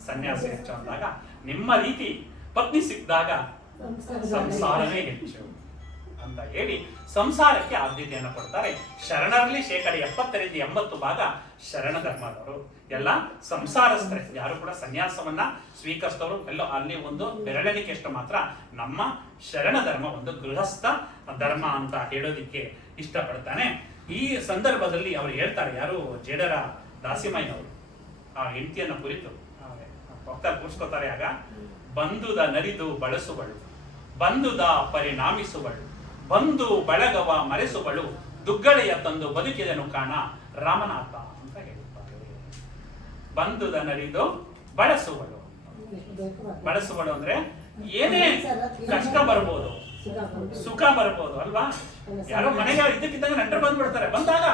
ಸನ್ಯಾಸ ಹೆಚ್ಚು ಅಂದಾಗ ನಿಮ್ಮ ರೀತಿ ಪತ್ನಿ ಸಿಕ್ಕಿದಾಗ ಸಂಸಾರವೇ ಹೆಚ್ಚು ಅಂತ ಹೇಳಿ ಸಂಸಾರಕ್ಕೆ ಆದ್ಯತೆಯನ್ನು ಕೊಡ್ತಾರೆ. ಶರಣರಲ್ಲಿ 70% ಶರಣ ಧರ್ಮದವರು, ಎಲ್ಲ ಸಂಸಾರಸ್ಥರೇ, ಯಾರು ಕೂಡ ಸನ್ಯಾಸವನ್ನ ಸ್ವೀಕರಿಸಿದವರು ಎಲ್ಲ ಅಲ್ಲಿ ಒಂದು ಬೆರಳೆಣಿಕೆಯಷ್ಟು ಮಾತ್ರ ನಮ್ಮ ಶರಣ ಧರ್ಮ ಒಂದು ಗೃಹಸ್ಥ ಧರ್ಮ ಅಂತ ಹೇಳೋದಿಕ್ಕೆ ಇಷ್ಟಪಡ್ತಾನೆ. ಈ ಸಂದರ್ಭದಲ್ಲಿ ಅವರು ಹೇಳ್ತಾರೆ, ಯಾರು ಜೇಡರ ದಾಸಿಮಯ್ಯನವರು ಆ ಹೆಂಡತಿಯನ್ನು ಕುರಿತು ಭಕ್ತರು ಕೂರಿಸ್ಕೋತಾರೆ. ಆಗ ಬಂದುದ ನರಿದು ಬಳಸುವಳು, ಬಂದುದ ಪರಿಣಾಮಿಸುವಳು, ಬಂದು ಬಳಗವ ಮರೆಸುವಳು, ದುಗ್ಗಳೆಯ ತಂದು ಬದುಕಿದನು ಕಾಣ ರಾಮನಾಥ ಅಂತ ಹೇಳುತ್ತಾರೆ. ಬಂದುದ ನರಿದು ಬಳಸುವಳು. ಬಳಸುವಳು ಅಂದ್ರೆ ಏನೇ ಕಷ್ಟ ಬರ್ಬೋದು, ಸುಖ ಬರ್ಬೋದು ಅಲ್ವಾ. ಯಾರೋ ಮನೆಗೆ ಇದಕ್ಕಿದ್ದಾಗ ನೆಂಟರು ಬಂದ್ಬಿಡ್ತಾರೆ. ಬಂದಾಗ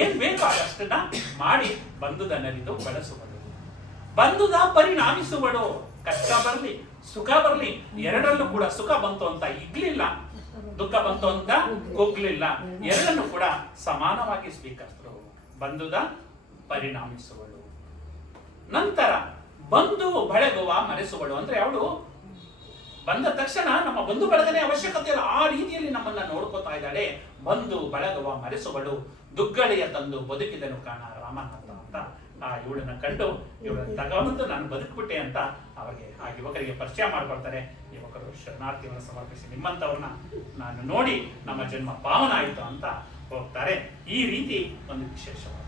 ಏನ್ ಬೇಕು ಅದಷ್ಟನ್ನ ಮಾಡಿ ಬಂದುದ ನರಿದು ಬಳಸುವಳು, ಬಂದುದ ಪರಿಣಾಮಿಸುವಳು. ಕಷ್ಟ ಬರ್ಲಿ ಸುಖ ಬರ್ಲಿ ಎರಡರಲ್ಲೂ ಕೂಡ ಸುಖ ಬಂತು ಅಂತ ಇಗ್ಲಿಲ್ಲ, ದುಃಖ ಬಂತು ಅಂತ ಕುಗ್ಲಿಲ್ಲ, ಎರಡನ್ನು ಕೂಡ ಸಮಾನವಾಗಿ ಸ್ವೀಕರಿಸಿದ್ರು. ಬಂದುದ ಪರಿಣಾಮಿಸುವಳು. ನಂತರ ಬಂದು ಬಳಗುವ ಮರೆಸುವಳು ಅಂದ್ರೆ ಅವಳು ಬಂದ ತಕ್ಷಣ ನಮ್ಮ ಬಂಧು ಬಳಗನೆ ಅವಶ್ಯಕತೆ ಇಲ್ಲ, ಆ ರೀತಿಯಲ್ಲಿ ನಮ್ಮನ್ನ ನೋಡ್ಕೋತಾ ಇದ್ದಾಳೆ. ಬಂದು ಬಳಗುವ ಮರೆಸುವಳು, ದುಗ್ಗಳೆಯ ತಂದು ಬದುಕಿದನು ಕಾಣ ರಾಮನಾಥ ಅಂತ ಇವಳನ್ನ ಕಂಡು ಇವಳನ್ನ ತಗೊಂಡು ನಾನು ಬದುಕ್ಬಿಟ್ಟೆ ಅಂತ ಅವರಿಗೆ ಆ ಯುವಕರಿಗೆ ಪರಿಚಯ ಮಾಡ್ಕೊಳ್ತಾರೆ. ಯುವಕರು ಶರಣಾರ್ಥಿಯನ್ನು ಸಮರ್ಪಿಸಿ ನಿಮ್ಮಂಥವ್ರನ್ನ ನಾನು ನೋಡಿ ನಮ್ಮ ಜನ್ಮ ಪಾವನ ಆಯಿತು ಅಂತ ಹೋಗ್ತಾರೆ. ಈ ರೀತಿ ಒಂದು ವಿಶೇಷವಾದ.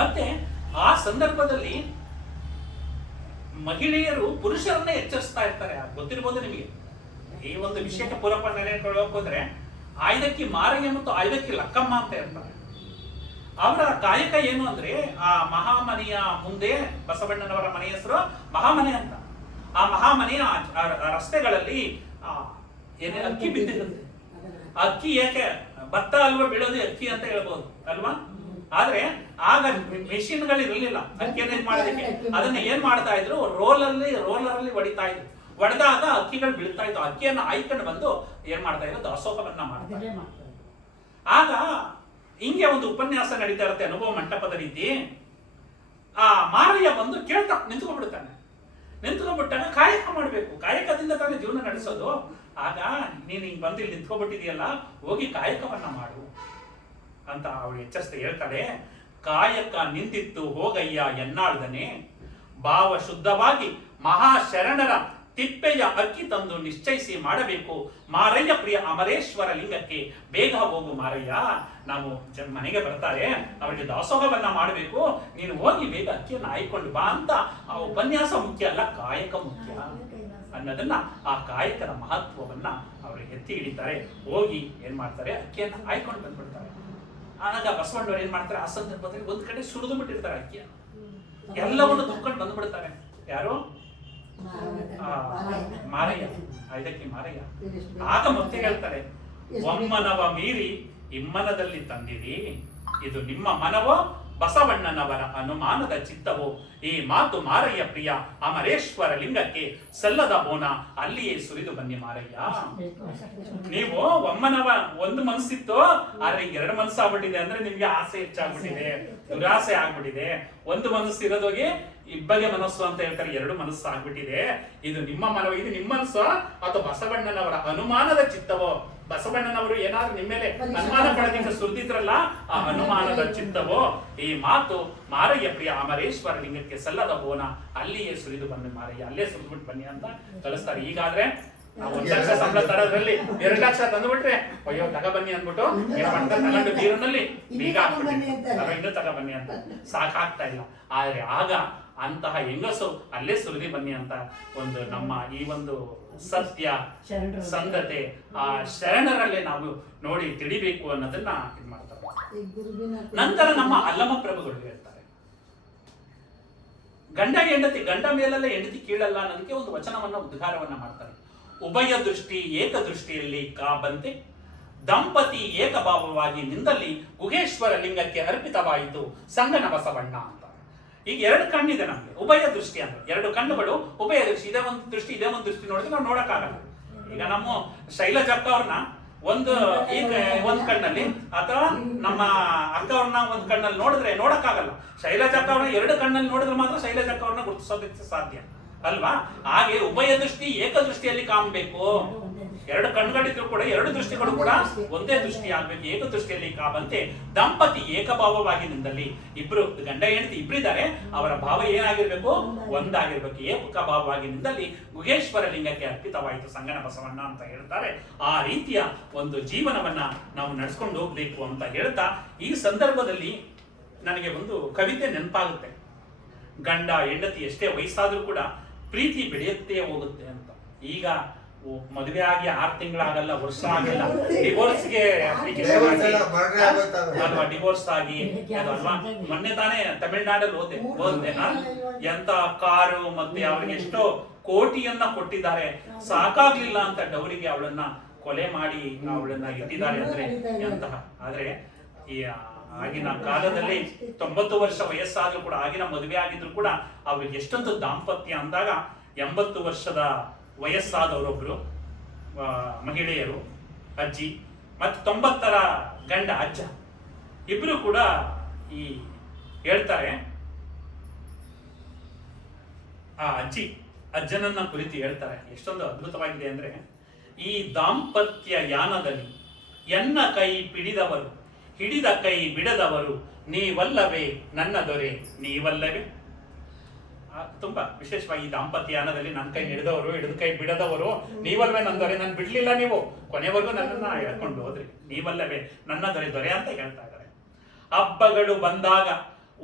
ಮತ್ತೆ ಆ ಸಂದರ್ಭದಲ್ಲಿ ಮಹಿಳೆಯರು ಪುರುಷರನ್ನೇ ಎಚ್ಚರಿಸ್ತಾ ಇರ್ತಾರೆ. ಗೊತ್ತಿರ್ಬೋದು ನಿಮಗೆ. ಈ ಒಂದು ವಿಷಯಕ್ಕೆ ಪೂರಕ ನೆನೆಕೊಳ್ಳೋಕೆ ಹೋದ್ರೆ ಆಯ್ದಕ್ಕಿ ಮಾರಯ್ಯ ಮತ್ತು ಆಯ್ದಕ್ಕಿ ಲಕ್ಕಮ್ಮ ಅಂತ ಇರ್ತಾರೆ. ಅವರ ಕಾಯಕ ಏನು ಅಂದ್ರೆ ಆ ಮಹಾಮನೆಯ ಮುಂದೆ ಬಸವಣ್ಣನವರ ಮನೆ ಹೆಸರು ಮಹಾಮನೆ ಅಂತ. ಆ ಮಹಾಮನೆಯ ರಸ್ತೆಗಳಲ್ಲಿ ಅಕ್ಕಿ ಬಿದ್ದಿರುತ್ತೆ. ಅಕ್ಕಿ ಏಕೆ ಭತ್ತ ಅಲ್ವಾ ಬೀಳೋದು ಅಕ್ಕಿ ಅಂತ ಹೇಳ್ಬೋದು ಅಲ್ವಾ. ಆದ್ರೆ ಆಗ ಮೆಷಿನ್ಗಳು ಇರಲಿಲ್ಲ ಅಕ್ಕಿಯನ್ನು ಇದು ಮಾಡೋದಕ್ಕೆ. ಅದನ್ನ ಏನ್ ಮಾಡ್ತಾ ಇದ್ರು, ರೋಲರಲ್ಲಿ ಹೊಡಿತಾ ಇದ್ರು. ಹೊಡೆದಾಗ ಅಕ್ಕಿಗಳು ಬೀಳ್ತಾ ಇತ್ತು. ಅಕ್ಕಿಯನ್ನು ಆಯ್ಕೊಂಡು ಬಂದು ಏನ್ ಮಾಡ್ತಾ ಇದ್ರು, ದಾಸೋಹವನ್ನ ಮಾಡ್ತಾರೆ. ಆಗ ಹಿಂಗೆ ಒಂದು ಉಪನ್ಯಾಸ ನಡೀತಾ ಇರುತ್ತೆ, ಅನುಭವ ಮಂಟಪದ ರೀತಿ. ಆ ಮಾರಯ್ಯ ಬಂದು ಕೇಳ್ತಾ ನಿಂತ್ಕೊಂಡ್ಬಿಡ್ತಾನೆ. ನಿಂತ್ಕೊಂಡ್ಬಿಟ್ಟಾಗ ಕಾಯಕ ಮಾಡ್ಬೇಕು, ಕಾಯಕದಿಂದ ತಾನೇ ಜೀವನ ನಡೆಸೋದು. ಆಗ ನೀನ್ ಹಿಂಗ್ ಬಂದು ಇಲ್ಲಿ ನಿಂತ್ಕೊಂಡ್ಬಿಟ್ಟಿದೆಯಲ್ಲ, ಹೋಗಿ ಕಾಯಕವನ್ನ ಮಾಡು ಅಂತ ಅವಳು ಎಚ್ಚರಿಸ್ತಾ ಹೇಳ್ತಾಳೆ. ಕಾಯಕ ನಿಂತಿತ್ತು ಹೋಗಯ್ಯ ಎನ್ನಾಳ್ದನೆ, ಭಾವ ಶುದ್ಧವಾಗಿ ಮಹಾಶರಣರ ತಿಪ್ಪೆಯ ಅಕ್ಕಿ ತಂದು ನಿಶ್ಚಯಿಸಿ ಮಾಡಬೇಕು. ಮಾರಯ್ಯ ಪ್ರಿಯ ಅಮರೇಶ್ವರ ಲಿಂಗಕ್ಕೆ ಬೇಗ ಹೋಗು ಮಾರಯ್ಯ. ನಾವು ಮನೆಗೆ ಬರ್ತಾರೆ, ಅವರಿಗೆ ದಾಸೋಹವನ್ನ ಮಾಡಬೇಕು, ನೀನು ಹೋಗಿ ಬೇಗ ಅಕ್ಕಿಯನ್ನು ಆಯ್ಕೊಂಡು ಬಾ ಅಂತ. ಆ ಉಪನ್ಯಾಸ ಮುಖ್ಯ ಅಲ್ಲ, ಕಾಯಕ ಮುಖ್ಯ ಅನ್ನೋದನ್ನ, ಆ ಕಾಯಕದ ಮಹತ್ವವನ್ನ ಅವರು ಎತ್ತಿ ಹಿಡಿತಾರೆ. ಹೋಗಿ ಏನ್ ಮಾಡ್ತಾರೆ, ಅಕ್ಕಿಯನ್ನು ಆಯ್ಕೊಂಡು ಬಂದ್ಬಿಡ್ತಾರೆ. ಆಗ ಬಸವಣ್ಣವ್ರು ಏನ್ ಮಾಡ್ತಾರೆ, ಆ ಸಂದರ್ಭದಲ್ಲಿ ಒಂದ್ ಕಡೆ ಸುರಿದು ಬಿಟ್ಟಿರ್ತಾರೆ ಅಕ್ಕಿಯನ್ನು, ಎಲ್ಲವನ್ನು ತುಂಬ್ಕೊಂಡು ಬಂದ್ಬಿಡ್ತಾರೆ. ಯಾರು? ಮಾರಯ್ಯ, ಆಯ್ದಕ್ಕಿ ಮಾರಯ್ಯ. ಆಗ ಮತ್ತೆ ಹೇಳ್ತಾರೆ, ಒಮ್ಮನವ ಮೀರಿ ಇಮ್ಮನದಲ್ಲಿ ತಂದಿರಿ, ಇದು ನಿಮ್ಮ ಮನವೋ ಬಸವಣ್ಣನವರ ಅನುಮಾನದ ಚಿತ್ತವೋ. ಈ ಮಾತು ಮಾರಯ್ಯ ಪ್ರಿಯ ಅಮರೇಶ್ವರ ಲಿಂಗಕ್ಕೆ ಸಲ್ಲದ ಬೋನ, ಅಲ್ಲಿಯೇ ಸುರಿದು ಬನ್ನಿ ಮಾರಯ್ಯ. ನೀವು ಒಮ್ಮನವ ಒಂದು ಮನಸ್ಸಿತ್ತು, ಆದ್ರೆ ಎರಡು ಮನಸ್ಸು ಆಗ್ಬಿಟ್ಟಿದೆ. ಅಂದ್ರೆ ನಿಮ್ಗೆ ಆಸೆ ಹೆಚ್ಚಾಗ್ಬಿಟ್ಟಿದೆ, ದುರಾಸೆ ಆಗ್ಬಿಟ್ಟಿದೆ. ಒಂದು ಮನಸ್ಸು ಇರೋದೋಗಿ ಇಬ್ಬಗೆ ಮನಸ್ಸು ಅಂತ ಹೇಳ್ತಾರೆ, ಎರಡು ಮನಸ್ಸು ಆಗ್ಬಿಟ್ಟಿದೆ. ಇದು ನಿಮ್ಮ ಮನವ, ಇದು ನಿಮ್ಮ ಮನಸ್ಸು ಅಥವಾ ಬಸವಣ್ಣನವರ ಅನುಮಾನದ ಚಿತ್ತವೋ. ಬಸವಣ್ಣನವರು ಏನಾದ್ರು ನಿಮ್ಮ ಮೇಲೆ ಅನುಮಾನ ಪಡೆದಿಂದ ಸುರಿದಿದ್ರಲ್ಲ, ಆ ಅನುಮಾನದ ಚಿತ್ತವೋ. ಈ ಮಾತು ಮಾರಯ್ಯ ಪ್ರಿಯ ಅಮರೇಶ್ವರ ಲಿಂಗಕ್ಕೆ ಸಲ್ಲದ ಬೋನ, ಅಲ್ಲಿಯೇ ಸುರಿದು ಬನ್ನಿ ಮಾರಯ್ಯ, ಅಲ್ಲೇ ಸುರಿದ್ಬಿಟ್ಟು ಬನ್ನಿ ಅಂತ ಕಳಿಸ್ತಾರೆ. ಈಗಾದ್ರೆ ನಾವು 1 ಲಕ್ಷ ಸಂಬಳ ತರೋದ್ರಲ್ಲಿ 2 ಲಕ್ಷ ತಂದುಬಿಟ್ರೆ, ಅಯ್ಯೋ ತಗೊಬನ್ನಿ ಅಂದ್ಬಿಟ್ಟು ತಗೊಂಡು ನೀರಿನಲ್ಲಿ ಬೀಗ ಹಾಕ್ಬಿಟ್ಟು ಇನ್ನೂ ತಗೊಬನ್ನಿ ಅಂತ ಸಾಕಾಗ್ತಾ ಇಲ್ಲ. ಆದ್ರೆ ಆಗ ಅಂತಹ ಹೆಂಗಸು ಅಲ್ಲೇ ಸುರಿದಿ ಬನ್ನಿ ಅಂತ ಒಂದು ನಮ್ಮ ಈ ಒಂದು ಸತ್ಯ ಸಂಗತೆ ಆ ಶರಣರಲ್ಲೇ ನಾವು ನೋಡಿ ತಿಳಿಬೇಕು ಅನ್ನೋದನ್ನ ಇದು ಮಾಡ್ತಾರೆ. ನಂತರ ನಮ್ಮ ಅಲ್ಲಮ ಪ್ರಭುಗಳು ಹೇಳ್ತಾರೆ, ಗಂಡ ಹೆಂಡತಿ, ಗಂಡ ಮೇಲಲ್ಲ ಹೆಂಡತಿ ಕೀಳಲ್ಲ ಅನ್ನೋದಕ್ಕೆ ಒಂದು ವಚನವನ್ನ ಉದ್ಗಾರವನ್ನ ಮಾಡ್ತಾರೆ. ಉಭಯ ದೃಷ್ಟಿ ಏಕ ದೃಷ್ಟಿಯಲ್ಲಿ ಕಾಬಂತೆ, ದಂಪತಿ ಏಕಭಾವವಾಗಿ ನಿಂದಲ್ಲಿ ಗುಹೇಶ್ವರ ಲಿಂಗಕ್ಕೆ ಅರ್ಪಿತವಾಯಿತು ಸಂಗನ ಬಸವಣ್ಣ ಅಂತ. ಈಗ 2 ಕಣ್ಣಿದೆ ನಮ್ಗೆ, ಉಭಯ ದೃಷ್ಟಿ ಅಂದ್ರೆ 2 ಕಣ್ಣುಗಳು ಉಭಯ ದೃಷ್ಟಿ. ಇದೇ ಒಂದು ದೃಷ್ಟಿ, ಇದೇ ಒಂದು ದೃಷ್ಟಿ ನೋಡಿದ್ರೆ ನಾವು ನೋಡಕ್ಕಾಗಲ್ಲ. ಈಗ ನಮ್ಮ ಶೈಲಜಕ್ಕ ಅವ್ರನ್ನ ಒಂದ್ ಕಣ್ಣಲ್ಲಿ ಅಥವಾ ನಮ್ಮ ಅಕ್ಕ ಅವ್ರನ್ನ ಒಂದ್ ಕಣ್ಣಲ್ಲಿ ನೋಡಿದ್ರೆ ನೋಡಕ್ಕಾಗಲ್ಲ. ಶೈಲಜಕ್ಕ ಅವ್ರನ್ನ 2 ಕಣ್ಣಲ್ಲಿ ನೋಡಿದ್ರೆ ಮಾತ್ರ ಶೈಲಜಕ್ಕ ಅವ್ರನ್ನ ಗುರುತಿಸೋದಕ್ಕೆ ಸಾಧ್ಯ ಅಲ್ವಾ. ಹಾಗೆ ಉಭಯ ದೃಷ್ಟಿ ಏಕ ದೃಷ್ಟಿಯಲ್ಲಿ ಕಾಣಬೇಕು. 2 ಕಣ್ಣುಗಳಿದ್ರು ಕೂಡ 2 ದೃಷ್ಟಿಗಳು ಕೂಡ ಒಂದೇ ದೃಷ್ಟಿ ಆಗ್ಬೇಕು, ಏಕ ದೃಷ್ಟಿಯಲ್ಲಿ ಕಾಬಂತೆ. ದಂಪತಿ ಏಕಭಾವವಾಗಿ ನಿಂದಲ್ಲಿ, ಇಬ್ರು ಗಂಡ ಹೆಂಡತಿ ಇಬ್ಬರಿದ್ದಾರೆ, ಅವರ ಭಾವ ಏನಾಗಿರ್ಬೇಕು, ಒಂದಾಗಿರ್ಬೇಕು. ಏಕಭಾವವಾಗಿ ನಿಂದಲ್ಲಿ ಗುಹೇಶ್ವರ ಲಿಂಗಕ್ಕೆ ಅರ್ಪಿತವಾಯಿತು ಸಂಗನ ಬಸವಣ್ಣ ಅಂತ ಹೇಳ್ತಾರೆ. ಆ ರೀತಿಯ ಒಂದು ಜೀವನವನ್ನ ನಾವು ನಡೆಸ್ಕೊಂಡು ಹೋಗ್ಬೇಕು ಅಂತ ಹೇಳ್ತಾ, ಈ ಸಂದರ್ಭದಲ್ಲಿ ನನಗೆ ಒಂದು ಕವಿತೆ ನೆನಪಾಗುತ್ತೆ. ಗಂಡ ಹೆಂಡತಿ ಎಷ್ಟೇ ವಯಸ್ಸಾದ್ರೂ ಕೂಡ ಪ್ರೀತಿ ಬೆಳೆಯುತ್ತೇ ಹೋಗುತ್ತೆ ಅಂತ. ಈಗ ಮದುವೆ ಆಗಿ 6 ತಿಂಗಳಾಗಲ್ಲ, ವರ್ಷ ಆಗಲ್ಲ, ಡಿವೋರ್ಸ್ಗೆ ಅಪ್ಲಿಕೇಶನ್ ಅಲ್ವಾ, ಡಿವೋರ್ಸ್ ಆಗಿ ಅಲ್ವಾ. ಮೊನ್ನೆ ತಾನೇ ತಮಿಳ್ನಾಡಲ್ಲಿ ಹೋದೆ ನಾನು. ಎಂತ ಕಾರು ಮತ್ತೆ ಅವ್ರಿಗೆ ಎಷ್ಟೋ ಕೋಟಿಯನ್ನ ಕೊಟ್ಟಿದ್ದಾರೆ, ಸಾಕಾಗ್ಲಿಲ್ಲ ಅಂತ ಡೌರಿಗೆ ಅವಳನ್ನ ಕೊಲೆ ಮಾಡಿ ಅವಳನ್ನ ಇಟ್ಟಿದ್ದಾರೆ. ಅಂದ್ರೆ ಎಂತಹ, ಆದ್ರೆ ಈ ಆಗಿನ ಕಾಲದಲ್ಲಿ 90 ವರ್ಷ ವಯಸ್ಸಾದ್ರೂ ಕೂಡ, ಆಗಿನ ಮದುವೆ ಆಗಿದ್ರು ಕೂಡ ಅವ್ರಿಗೆ ಎಷ್ಟೊಂದು ದಾಂಪತ್ಯ ಅಂದಾಗ 80 ವರ್ಷದ ವಯಸ್ಸಾದವರೊಬ್ರು ಮಹಿಳೆಯರು ಅಜ್ಜಿ ಮತ್ತು 90ರ ಗಂಡ ಅಜ್ಜ, ಇಬ್ರು ಕೂಡ ಈ ಹೇಳ್ತಾರೆ. ಆ ಅಜ್ಜನನ್ನ ಕುರಿತು ಹೇಳ್ತಾರೆ. ಎಷ್ಟೊಂದು ಅದ್ಭುತವಾಗಿದೆ ಅಂದ್ರೆ, ಈ ದಾಂಪತ್ಯ ಯಾನದಲ್ಲಿ ಎನ್ನ ಕೈ ಪಿಡಿದವರು ಹಿಡಿದ ಕೈ ಬಿಡದವರು ನೀವಲ್ಲವೇ ನನ್ನ ದೊರೆ ನೀವಲ್ಲವೇ. ತುಂಬಾ ವಿಶೇಷವಾಗಿ ಈ ದಾಂಪತ್ಯ ಯಾನದಲ್ಲಿ ನನ್ನ ಕೈ ಹಿಡಿದವರು ಹಿಡಿದ ಕೈ ಬಿಡದವರು ನೀವಲ್ವೇ ನನ್ನ ದೊರೆ. ನಾನು ಬಿಡ್ಲಿಲ್ಲ, ನೀವು ಕೊನೆವರೆಗೂ ನನ್ನನ್ನ ಹೇಳ್ಕೊಂಡು ಹೋದ್ರಿ, ನೀವಲ್ಲವೇ ನನ್ನ ದೊರೆ ಅಂತ ಹೇಳ್ತಾ ಇದ್ದಾರೆ. ಹಬ್ಬಗಳು ಬಂದಾಗ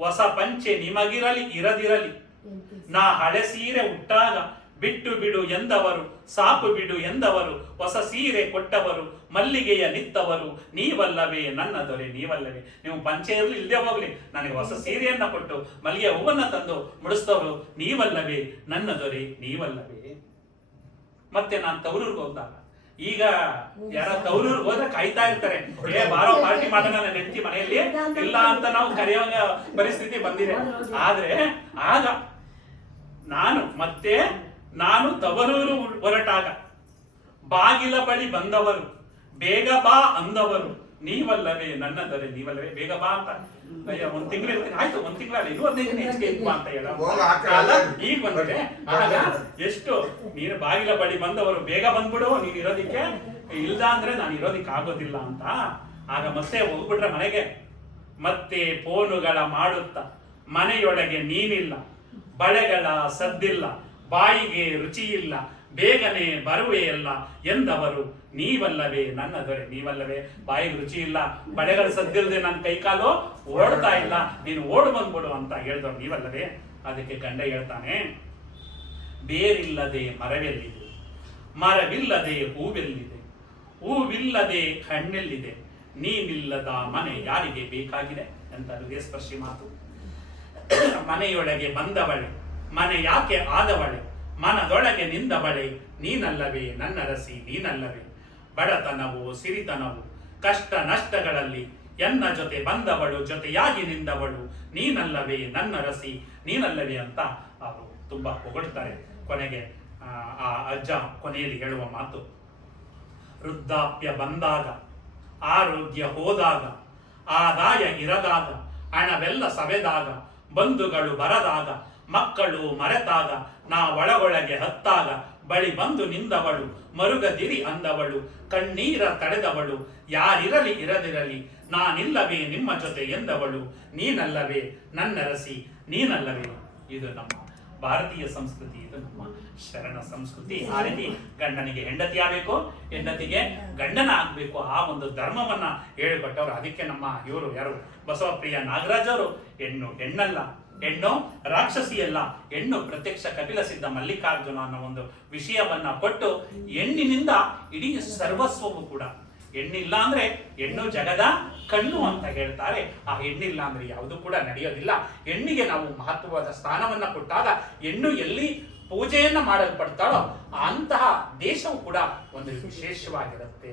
ಹೊಸ ಪಂಚೆ ನಿಮಗಿರಲಿ ಇರದಿರಲಿ, ನಾ ಹಳೆ ಸೀರೆ ಉಟ್ಟಾಗ ಬಿಟ್ಟು ಬಿಡು ಎಂದವರು, ಸಾಕು ಬಿಡು ಎಂದವರು, ಹೊಸ ಸೀರೆ ಕೊಟ್ಟವರು, ಮಲ್ಲಿಗೆಯ ನಿತ್ತವರು ನೀವಲ್ಲವೇ ನನ್ನ ದೊರೆ ನೀವಲ್ಲವೇ. ನೀವು ಪಂಚೆ ಇರಲಿ ಇಲ್ಲದೆ ಹೋಗ್ಲಿ, ನನಗೆ ಹೊಸ ಸೀರೆಯನ್ನ ಕೊಟ್ಟು ಮಲ್ಲಿಗೆ ಹೂವನ್ನ ತಂದು ಮುಡಿಸ್ತವರು ನೀವಲ್ಲವೇ ನನ್ನ ದೊರೆ ನೀವಲ್ಲವೇ. ಮತ್ತೆ ನಾನು ತವರೂರ್ಗೆ ಹೋದಾಗ, ಈಗ ಯಾರ ತವರೂರ್ಗೆ ಹೋದ್ರೆ ಕಾಯ್ತಾ ಇರ್ತಾರೆ, ಬಾರೋ ಪಾರ್ಟಿ ಮಾಡೋಣ ನನ್ನ ಹೆಂಡತಿ ಮನೆಯಲ್ಲಿ ಇಲ್ಲ ಅಂತ ನಾವು ಕರೆಯೋ ಪರಿಸ್ಥಿತಿ ಬಂದಿದೆ. ಆದ್ರೆ ಆಗ ನಾನು ತವರೂರು ಹೊರಟಾಗ ಬಾಗಿಲ ಬಳಿ ಬಂದವರು ಬೇಗ ಬಾ ಅಂದವರು ನೀವಲ್ಲವೇ ನನ್ನ ದೊರೆ ನೀವಲ್ಲವೇ. ಬೇಗ ಬಾ ಅಂತ ಒಂದ್ ತಿಂಗಳು ಇರ್ತೀನಿ, ಆಯ್ತು ಒಂದ್ ತಿಂಗಳಲ್ಲಿ 25 ದಿನ ಹೆಚ್ಚಿಗೆ ಇಲ್ವಾ ಅಂತ ಹೇಳ ಈಗ ಬಂದ್ರೆ. ಆಗ ಎಷ್ಟು ನೀನು ಬಾಗಿಲ ಬಳಿ ಬಂದವರು ಬೇಗ ಬಂದ್ಬಿಡು, ನೀನ್ ಇರೋದಿಕ್ಕೆ, ಇಲ್ದ ಅಂದ್ರೆ ನಾನು ಇರೋದಿಕ್ಕೆ ಆಗೋದಿಲ್ಲ ಅಂತ. ಆಗ ಮತ್ತೆ ಹೋಗ್ಬಿಟ್ರೆ ಮನೆಗೆ, ಮತ್ತೆ ಫೋನುಗಳ ಮಾಡುತ್ತ ಮನೆಯೊಳಗೆ ನೀನಿಲ್ಲ, ಬಳೆಗಳ ಸದ್ದಿಲ್ಲ, ಬಾಯಿಗೆ ರುಚಿ ಇಲ್ಲ, ಬೇಗನೆ ಬರುವೆಯಲ್ಲ ಎಂದವರು ನೀವಲ್ಲವೇ ನನ್ನ ದೊರೆ ನೀವಲ್ಲವೇ. ಬಾಯಿಗೆ ರುಚಿ ಇಲ್ಲ, ಬಳೆಗಳ ಸದ್ದಿಲ್ಲದೆ ನನ್ನ ಕೈಕಾಲು ಓಡ್ತಾ ಇಲ್ಲ, ನೀನು ಓಡ್ ಬಂದ್ಬಿಡು ಅಂತ ಹೇಳಿದವರು ನೀವಲ್ಲವೇ. ಅದಕ್ಕೆ ಗಂಡ ಹೇಳ್ತಾನೆ, ಬೇರಿಲ್ಲದೆ ಮರವೆಲ್ಲಿದೆ, ಮರವಿಲ್ಲದೆ ಹೂವೆಲ್ಲಿದೆ, ಹೂವಿಲ್ಲದೆ ಹಣ್ಣೆಲ್ಲಿದೆ, ನೀನಿಲ್ಲದ ಮನೆ ಯಾರಿಗೆ ಬೇಕಾಗಿದೆ ಅಂತ ಹೃದಯ ಸ್ಪರ್ಶಿ ಮಾತು. ಮನೆಯೊಳಗೆ ಬಂದವಳೆ ಮನೆ ಯಾಕೆ ಆದವಳೆ, ಮನದೊಳಗೆ ನಿಂದವಳೆ ನೀನಲ್ಲವೇ ನನ್ನ ರಸಿ ನೀನಲ್ಲವೇ. ಬಡತನವು ಸಿರಿತನವು ಕಷ್ಟ ನಷ್ಟಗಳಲ್ಲಿ ಎನ್ನ ಜೊತೆ ಬಂದವಳು, ಜೊತೆಯಾಗಿ ನಿಂದವಳು ನೀನಲ್ಲವೇ ನನ್ನ ರಸಿ ನೀನಲ್ಲವೇ ಅಂತ ಅವರು ತುಂಬಾ ಹೊಗಳ್ತಾರೆ. ಕೊನೆಗೆ ಆ ಅಜ್ಜ ಕೊನೆಯಲ್ಲಿ ಹೇಳುವ ಮಾತು, ವೃದ್ಧಾಪ್ಯ ಬಂದಾಗ, ಆರೋಗ್ಯ ಹೋದಾಗ, ಆದಾಯ ಇರದಾಗ, ಹಣವೆಲ್ಲ ಸವೆದಾಗ, ಬಂಧುಗಳು ಬರದಾಗ, ಮಕ್ಕಳು ಮರೆತಾಗ, ನಾ ಒಳಗೊಳಗೆ ಹತ್ತಾಗ, ಬಳಿ ಬಂದು ನಿಂದವಳು, ಮರುಗದಿರಿ ಅಂದವಳು, ಕಣ್ಣೀರ ತಡೆದವಳು, ಯಾರಿರಲಿ ಇರದಿರಲಿ ನಾನಿಲ್ಲವೇ ನಿಮ್ಮ ಜೊತೆ ಎಂದವಳು ನೀನಲ್ಲವೇ ನನ್ನ ರಸಿ ನೀನಲ್ಲವೇ. ಇದು ನಮ್ಮ ಭಾರತೀಯ ಸಂಸ್ಕೃತಿ, ಇದು ನಮ್ಮ ಶರಣ ಸಂಸ್ಕೃತಿ. ಆ ರೀತಿ ಗಂಡನಿಗೆ ಹೆಂಡತಿ ಆಗಬೇಕು, ಹೆಂಡತಿಗೆ ಗಂಡನ ಆಗ್ಬೇಕು, ಆ ಒಂದು ಧರ್ಮವನ್ನ ಹೇಳಿಕೊಟ್ಟವರು. ಅದಕ್ಕೆ ನಮ್ಮ ಇವರು ಯಾರು ಬಸವಪ್ರಿಯ ನಾಗರಾಜ್ ಅವರು ಹೆಣ್ಣಲ್ಲ, ಹೆಣ್ಣು ರಾಕ್ಷಸಿಯಲ್ಲ, ಹೆಣ್ಣು ಪ್ರತ್ಯಕ್ಷ ಕಪಿಲ ಸಿದ್ಧ ಮಲ್ಲಿಕಾರ್ಜುನ ಅನ್ನೋ ಒಂದು ವಿಷಯವನ್ನ ಕೊಟ್ಟು ಹೆಣ್ಣಿನಿಂದ ಇಡೀ ಸರ್ವಸ್ವವು ಕೂಡ. ಹೆಣ್ಣಿಲ್ಲ ಅಂದ್ರೆ ಹೆಣ್ಣು ಜಗದ ಕಣ್ಣು ಅಂತ ಹೇಳ್ತಾರೆ. ಆ ಹೆಣ್ಣಿಲ್ಲ ಅಂದ್ರೆ ಯಾವುದು ಕೂಡ ನಡೆಯೋದಿಲ್ಲ. ಹೆಣ್ಣಿಗೆ ನಾವು ಮಹತ್ವವಾದ ಸ್ಥಾನವನ್ನ ಕೊಟ್ಟಾಗ ಹೆಣ್ಣು ಎಲ್ಲಿ ಪೂಜೆಯನ್ನ ಮಾಡಲ್ಪಡ್ತಾಳೋ ಅಂತಹ ದೇಶವು ಕೂಡ ಒಂದು ವಿಶೇಷವಾಗಿರುತ್ತೆ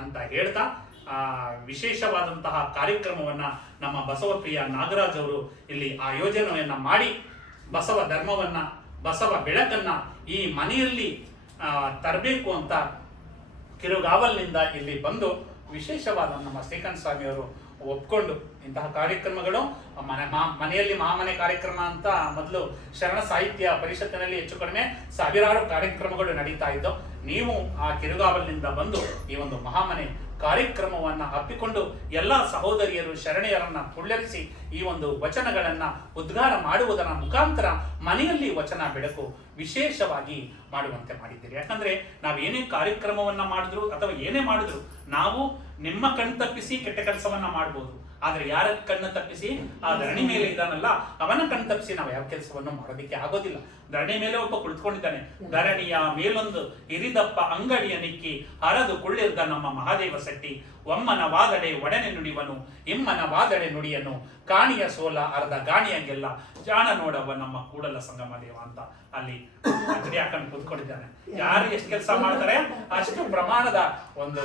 ಅಂತ ಹೇಳ್ತಾ ವಿಶೇಷವಾದಂತಹ ಕಾರ್ಯಕ್ರಮವನ್ನ ನಮ್ಮ ಬಸವಪ್ರಿಯ ನಾಗರಾಜ್ ಅವರು ಇಲ್ಲಿ ಆಯೋಜನೆಯನ್ನ ಮಾಡಿ ಬಸವ ಧರ್ಮವನ್ನ, ಬಸವ ಬೆಳಕನ್ನ ಈ ಮನೆಯಲ್ಲಿ ತರಬೇಕು ಅಂತ ಕಿರುಗಾವಲ್ನಿಂದ ಇಲ್ಲಿ ಬಂದು ವಿಶೇಷವಾದ ನಮ್ಮ ಶ್ರೀಕಾಂತ್ ಸ್ವಾಮಿ ಅವರು ಒಪ್ಕೊಂಡು ಇಂತಹ ಕಾರ್ಯಕ್ರಮಗಳು ಮನೆಯಲ್ಲಿ ಮಹಾಮನೆ ಕಾರ್ಯಕ್ರಮ ಅಂತ ಮೊದಲು ಶರಣ ಸಾಹಿತ್ಯ ಪರಿಷತ್ತಿನಲ್ಲಿ ಹೆಚ್ಚು ಕಡಿಮೆ ಸಾವಿರಾರು ಕಾರ್ಯಕ್ರಮಗಳು ನಡೀತಾ ಇದ್ದು, ನೀವು ಆ ಕಿರುಗಾವಲಿನಿಂದ ಬಂದು ಈ ಒಂದು ಮಹಾಮನೆ ಕಾರ್ಯಕ್ರಮವನ್ನ ಅಪ್ಪಿಕೊಂಡು ಎಲ್ಲ ಸಹೋದರಿಯರು ಶರಣೆಯರನ್ನ ಕುಳ್ಳರಿಸಿ ಈ ಒಂದು ವಚನಗಳನ್ನ ಉದ್ಗಾರ ಮಾಡುವುದರ ಮುಖಾಂತರ ಮನೆಯಲ್ಲಿ ವಚನ ಬೆಳಕು ವಿಶೇಷವಾಗಿ ಮಾಡುವಂತೆ ಮಾಡಿದ್ದೀರಿ. ಯಾಕಂದ್ರೆ ನಾವೇನೇ ಕಾರ್ಯಕ್ರಮವನ್ನ ಮಾಡಿದ್ರು ಅಥವಾ ಏನೇ ಮಾಡಿದ್ರು ನಾವು ನಿಮ್ಮ ಕಣ್ ತಪ್ಪಿಸಿ ಕೆಟ್ಟ ಕೆಲಸವನ್ನ ಮಾಡ್ಬೋದು, ಆದ್ರೆ ಯಾರ ಕಣ್ಣು ತಪ್ಪಿಸಿ ಆ ಧರಣಿ ಮೇಲೆ ಇದ್ದಾನಲ್ಲ ಅವನ ಕಣ್ ತಪ್ಪಿಸಿ ನಾವು ಯಾವ ಕೆಲಸವನ್ನು ಮಾಡೋದಿಕ್ಕೆ ಆಗೋದಿಲ್ಲ. ಧರಣಿ ಮೇಲೆ ಒಬ್ಬ ಕುಳಿತುಕೊಂಡಿದ್ದಾನೆ, ಧರಣಿಯ ಮೇಲೊಂದು ಹಿರಿದಪ್ಪ ಅಂಗಡಿಯ ನಿಕ್ಕಿ ಹರದು ಕುಳ್ಳಿರ್ದ ನಮ್ಮ ಮಹಾದೇವ ಶೆಟ್ಟಿ, ಒಮ್ಮನ ವಾದಡೆ ಒಡನೆ ನುಡಿವನು, ಇಮ್ಮನ ವಾದಡೆ ನುಡಿಯನು, ಕಾಣಿಯ ಸೋಲ ಅರ್ಧ ಗಾಣಿಯಂಗೆಲ್ಲ ಜಾಣ ನೋಡವ ನಮ್ಮ ಕೂಡಲ ಸಂಗಮ ದೇವ ಅಂತ ಅಲ್ಲಿ ಅಂಗಡಿ ಹಾಕೊಂಡು ಕೂತ್ಕೊಂಡಿದ್ದಾನೆ. ಯಾರು ಎಷ್ಟು ಕೆಲಸ ಮಾಡ್ತಾರೆ ಅಷ್ಟು ಪ್ರಮಾಣದ ಒಂದು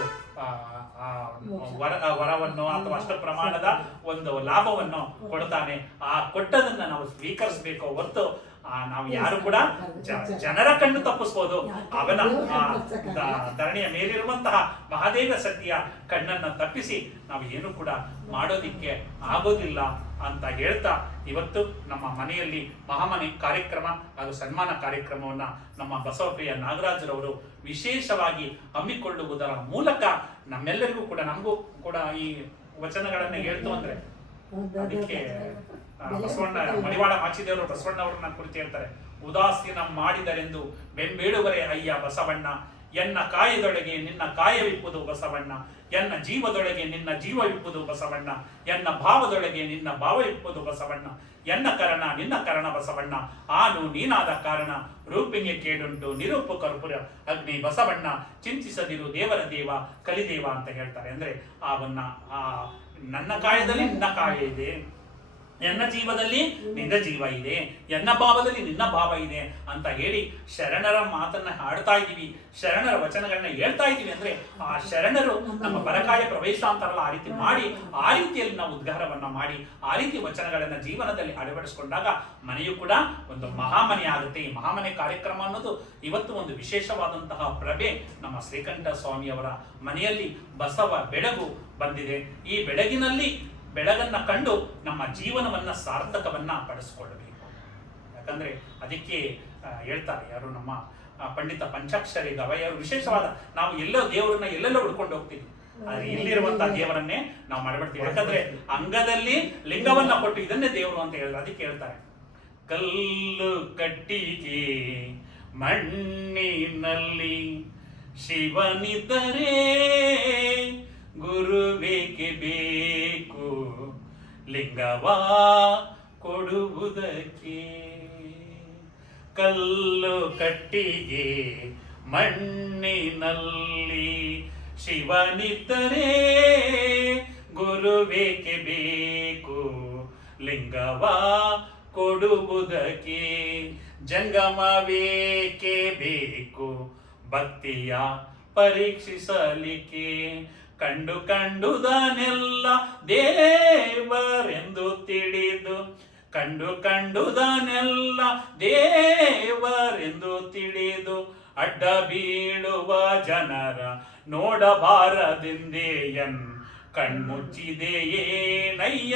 ವರವನ್ನು ಅಥವಾ ಅಷ್ಟು ಪ್ರಮಾಣದ ಒಂದು ಲಾಭವನ್ನು ಕೊಡ್ತಾನೆ. ಆ ಕೊಟ್ಟದನ್ನ ನಾವು ಸ್ವೀಕರಿಸಬೇಕು ಹೊರತು ನಾವು ಯಾರು ಕೂಡ ಜನರ ಕಣ್ಣು ತಪ್ಪಿಸ್ಬೋದು, ಅವನ ಧರಣಿಯ ಮೇಲಿರುವಂತಹ ಮಹಾದೇವ ಶಕ್ತಿಯ ಕಣ್ಣನ್ನ ತಪ್ಪಿಸಿ ನಾವು ಏನು ಕೂಡ ಮಾಡೋದಿಕ್ಕೆ ಆಗೋದಿಲ್ಲ ಅಂತ ಹೇಳ್ತಾ ಇವತ್ತು ನಮ್ಮ ಮನೆಯಲ್ಲಿ ಮಹಾಮನೆ ಕಾರ್ಯಕ್ರಮ ಹಾಗೂ ಸನ್ಮಾನ ಕಾರ್ಯಕ್ರಮವನ್ನ ನಮ್ಮ ಬಸವಪ್ರಿಯ ನಾಗರಾಜರವರು ವಿಶೇಷವಾಗಿ ಹಮ್ಮಿಕೊಳ್ಳುವುದರ ಮೂಲಕ ನಮ್ಮೆಲ್ಲರಿಗೂ ಕೂಡ, ನಮಗೂ ಕೂಡ ಈ ವಚನಗಳನ್ನ ಹೇಳ್ತು ಅಂದ್ರೆ ಅದಕ್ಕೆ ಬಸವಣ್ಣ ಮಡಿವಾಳ ಮಾಚಿದೇವರು ಬಸವಣ್ಣವ್ರನ್ನ ಕುರಿತು ಹೇಳ್ತಾರೆ. ಉದಾಸೀನ ಮಾಡಿದರೆಂದು ಬೆಂಬೇಡುವರೆ ಅಯ್ಯ ಬಸವಣ್ಣ, ಎನ್ನ ಕಾಯದೊಳಗೆ ನಿನ್ನ ಕಾಯವಿಪ್ಪುದು ಬಸವಣ್ಣ, ಎನ್ನ ಜೀವದೊಳಗೆ ನಿನ್ನ ಜೀವವಿಪ್ಪುದು ಬಸವಣ್ಣ, ಎನ್ನ ಭಾವದೊಳಗೆ ನಿನ್ನ ಭಾವವಿಪ್ಪುದು ಬಸವಣ್ಣ, ಎನ್ನ ಕರಣ ನಿನ್ನ ಕರಣ ಬಸವಣ್ಣ, ಆನು ನೀನಾದ ಕಾರಣ ರೂಪಿಗೆ ಕೇಡುಂಟು ನಿರೂಪು ಕರ್ಪುರ ಅಗ್ನಿ ಬಸವಣ್ಣ, ಚಿಂತಿಸದಿರು ದೇವರ ದೇವ ಕಲಿದೇವ ಅಂತ ಹೇಳ್ತಾರೆ. ಅಂದ್ರೆ ಅವನ್ನ ನನ್ನ ಕಾಯದಲ್ಲಿ ನಿನ್ನ ಕಾಯ ಇದೆ, ಎನ್ನ ಜೀವದಲ್ಲಿ ನಿನ್ನ ಜೀವ ಇದೆ, ಎನ್ನ ಭಾವದಲ್ಲಿ ನಿನ್ನ ಭಾವ ಇದೆ ಅಂತ ಹೇಳಿ ಶರಣರ ಮಾತನ್ನ ಹಾಡ್ತಾ ಇದ್ದೀವಿ, ಶರಣರ ವಚನಗಳನ್ನ ಹೇಳ್ತಾ ಇದ್ದೀವಿ. ಅಂದ್ರೆ ಆ ಶರಣರು ನಮ್ಮ ಬರಕಾಯ ಪ್ರವೇಶ ಅಂತಾರಲ್ಲ, ಆ ರೀತಿ ಮಾಡಿ, ಆ ರೀತಿಯಲ್ಲಿ ನಾವು ಉದ್ಗಾರವನ್ನ ಮಾಡಿ, ಆ ರೀತಿ ವಚನಗಳನ್ನ ಜೀವನದಲ್ಲಿ ಅಳವಡಿಸಿಕೊಂಡಾಗ ಮನೆಯು ಕೂಡ ಒಂದು ಮಹಾಮನೆ ಆಗುತ್ತೆ. ಈ ಮಹಾಮನೆ ಕಾರ್ಯಕ್ರಮ ಅನ್ನೋದು ಇವತ್ತು ಒಂದು ವಿಶೇಷವಾದಂತಹ ಪ್ರಭೆ ನಮ್ಮ ಶ್ರೀಕಂಠ ಸ್ವಾಮಿಯವರ ಮನೆಯಲ್ಲಿ ಬಸವ ಬೆಳಗು ಬಂದಿದೆ. ಈ ಬೆಳಗಿನಲ್ಲಿ ಬೆಳಗನ್ನ ಕಂಡು ನಮ್ಮ ಜೀವನವನ್ನ ಸಾರ್ಥಕವನ್ನ ಪಡಿಸ್ಕೊಳ್ಳಬೇಕು. ಯಾಕಂದ್ರೆ ಅದಕ್ಕೆ ಹೇಳ್ತಾರೆ ಯಾರು ನಮ್ಮ ಪಂಡಿತ ಪಂಚಾಕ್ಷರಿ ಗವಯ್ಯರು, ವಿಶೇಷವಾದ ನಾವು ಎಲ್ಲೋ ದೇವರನ್ನ ಎಲ್ಲೆಲ್ಲೋ ಹುಡ್ಕೊಂಡು ಹೋಗ್ತೀವಿ, ಆದ್ರೆ ಇಲ್ಲಿರುವಂತಹ ದೇವರನ್ನೇ ನಾವು ಮಾಡ್ಬಿಡ್ತೀವಿ. ಯಾಕಂದ್ರೆ ಅಂಗದಲ್ಲಿ ಲಿಂಗವನ್ನ ಕೊಟ್ಟು ಇದನ್ನೇ ದೇವರು ಅಂತ ಹೇಳಿದ್ರೆ ಅದಕ್ಕೆ ಹೇಳ್ತಾರೆ, ಕಲ್ಲು ಕಟ್ಟಿಗೆ ಮಣ್ಣಿನಲ್ಲಿ ಶಿವನಿದ್ದರೆ ಗುರುವೇಕೆ ಬೇಕು ಲಿಂಗವ ಕೊಡುವುದಕ್ಕೆ. ಕಲ್ಲು ಕಟ್ಟಿಗೆ ಮಣ್ಣಿನಲ್ಲಿ ಶಿವನಿದ್ದರೆ ಗುರುವೇಕೆ ಬೇಕು ಲಿಂಗವ ಕೊಡುವುದಕ್ಕೆ. ಜಂಗಮವೇಕೆ ಬೇಕು ಭಕ್ತಿಯ ಪರೀಕ್ಷಿಸಲಿಕ್ಕೆ. ಕಂಡು ಕಂಡುದನೆಲ್ಲ ದೇವರೆಂದು ತಿಳಿದು, ಕಂಡು ಕಂಡುದನೆಲ್ಲ ದೇವರೆಂದು ತಿಳಿದು, ಅಡ್ಡ ಬೀಳುವ ಜನರ ನೋಡಬಾರದೆಂದೇಯನ್ ಕಣ್ಮುಚ್ಚಿದೆಯೇನಯ್ಯ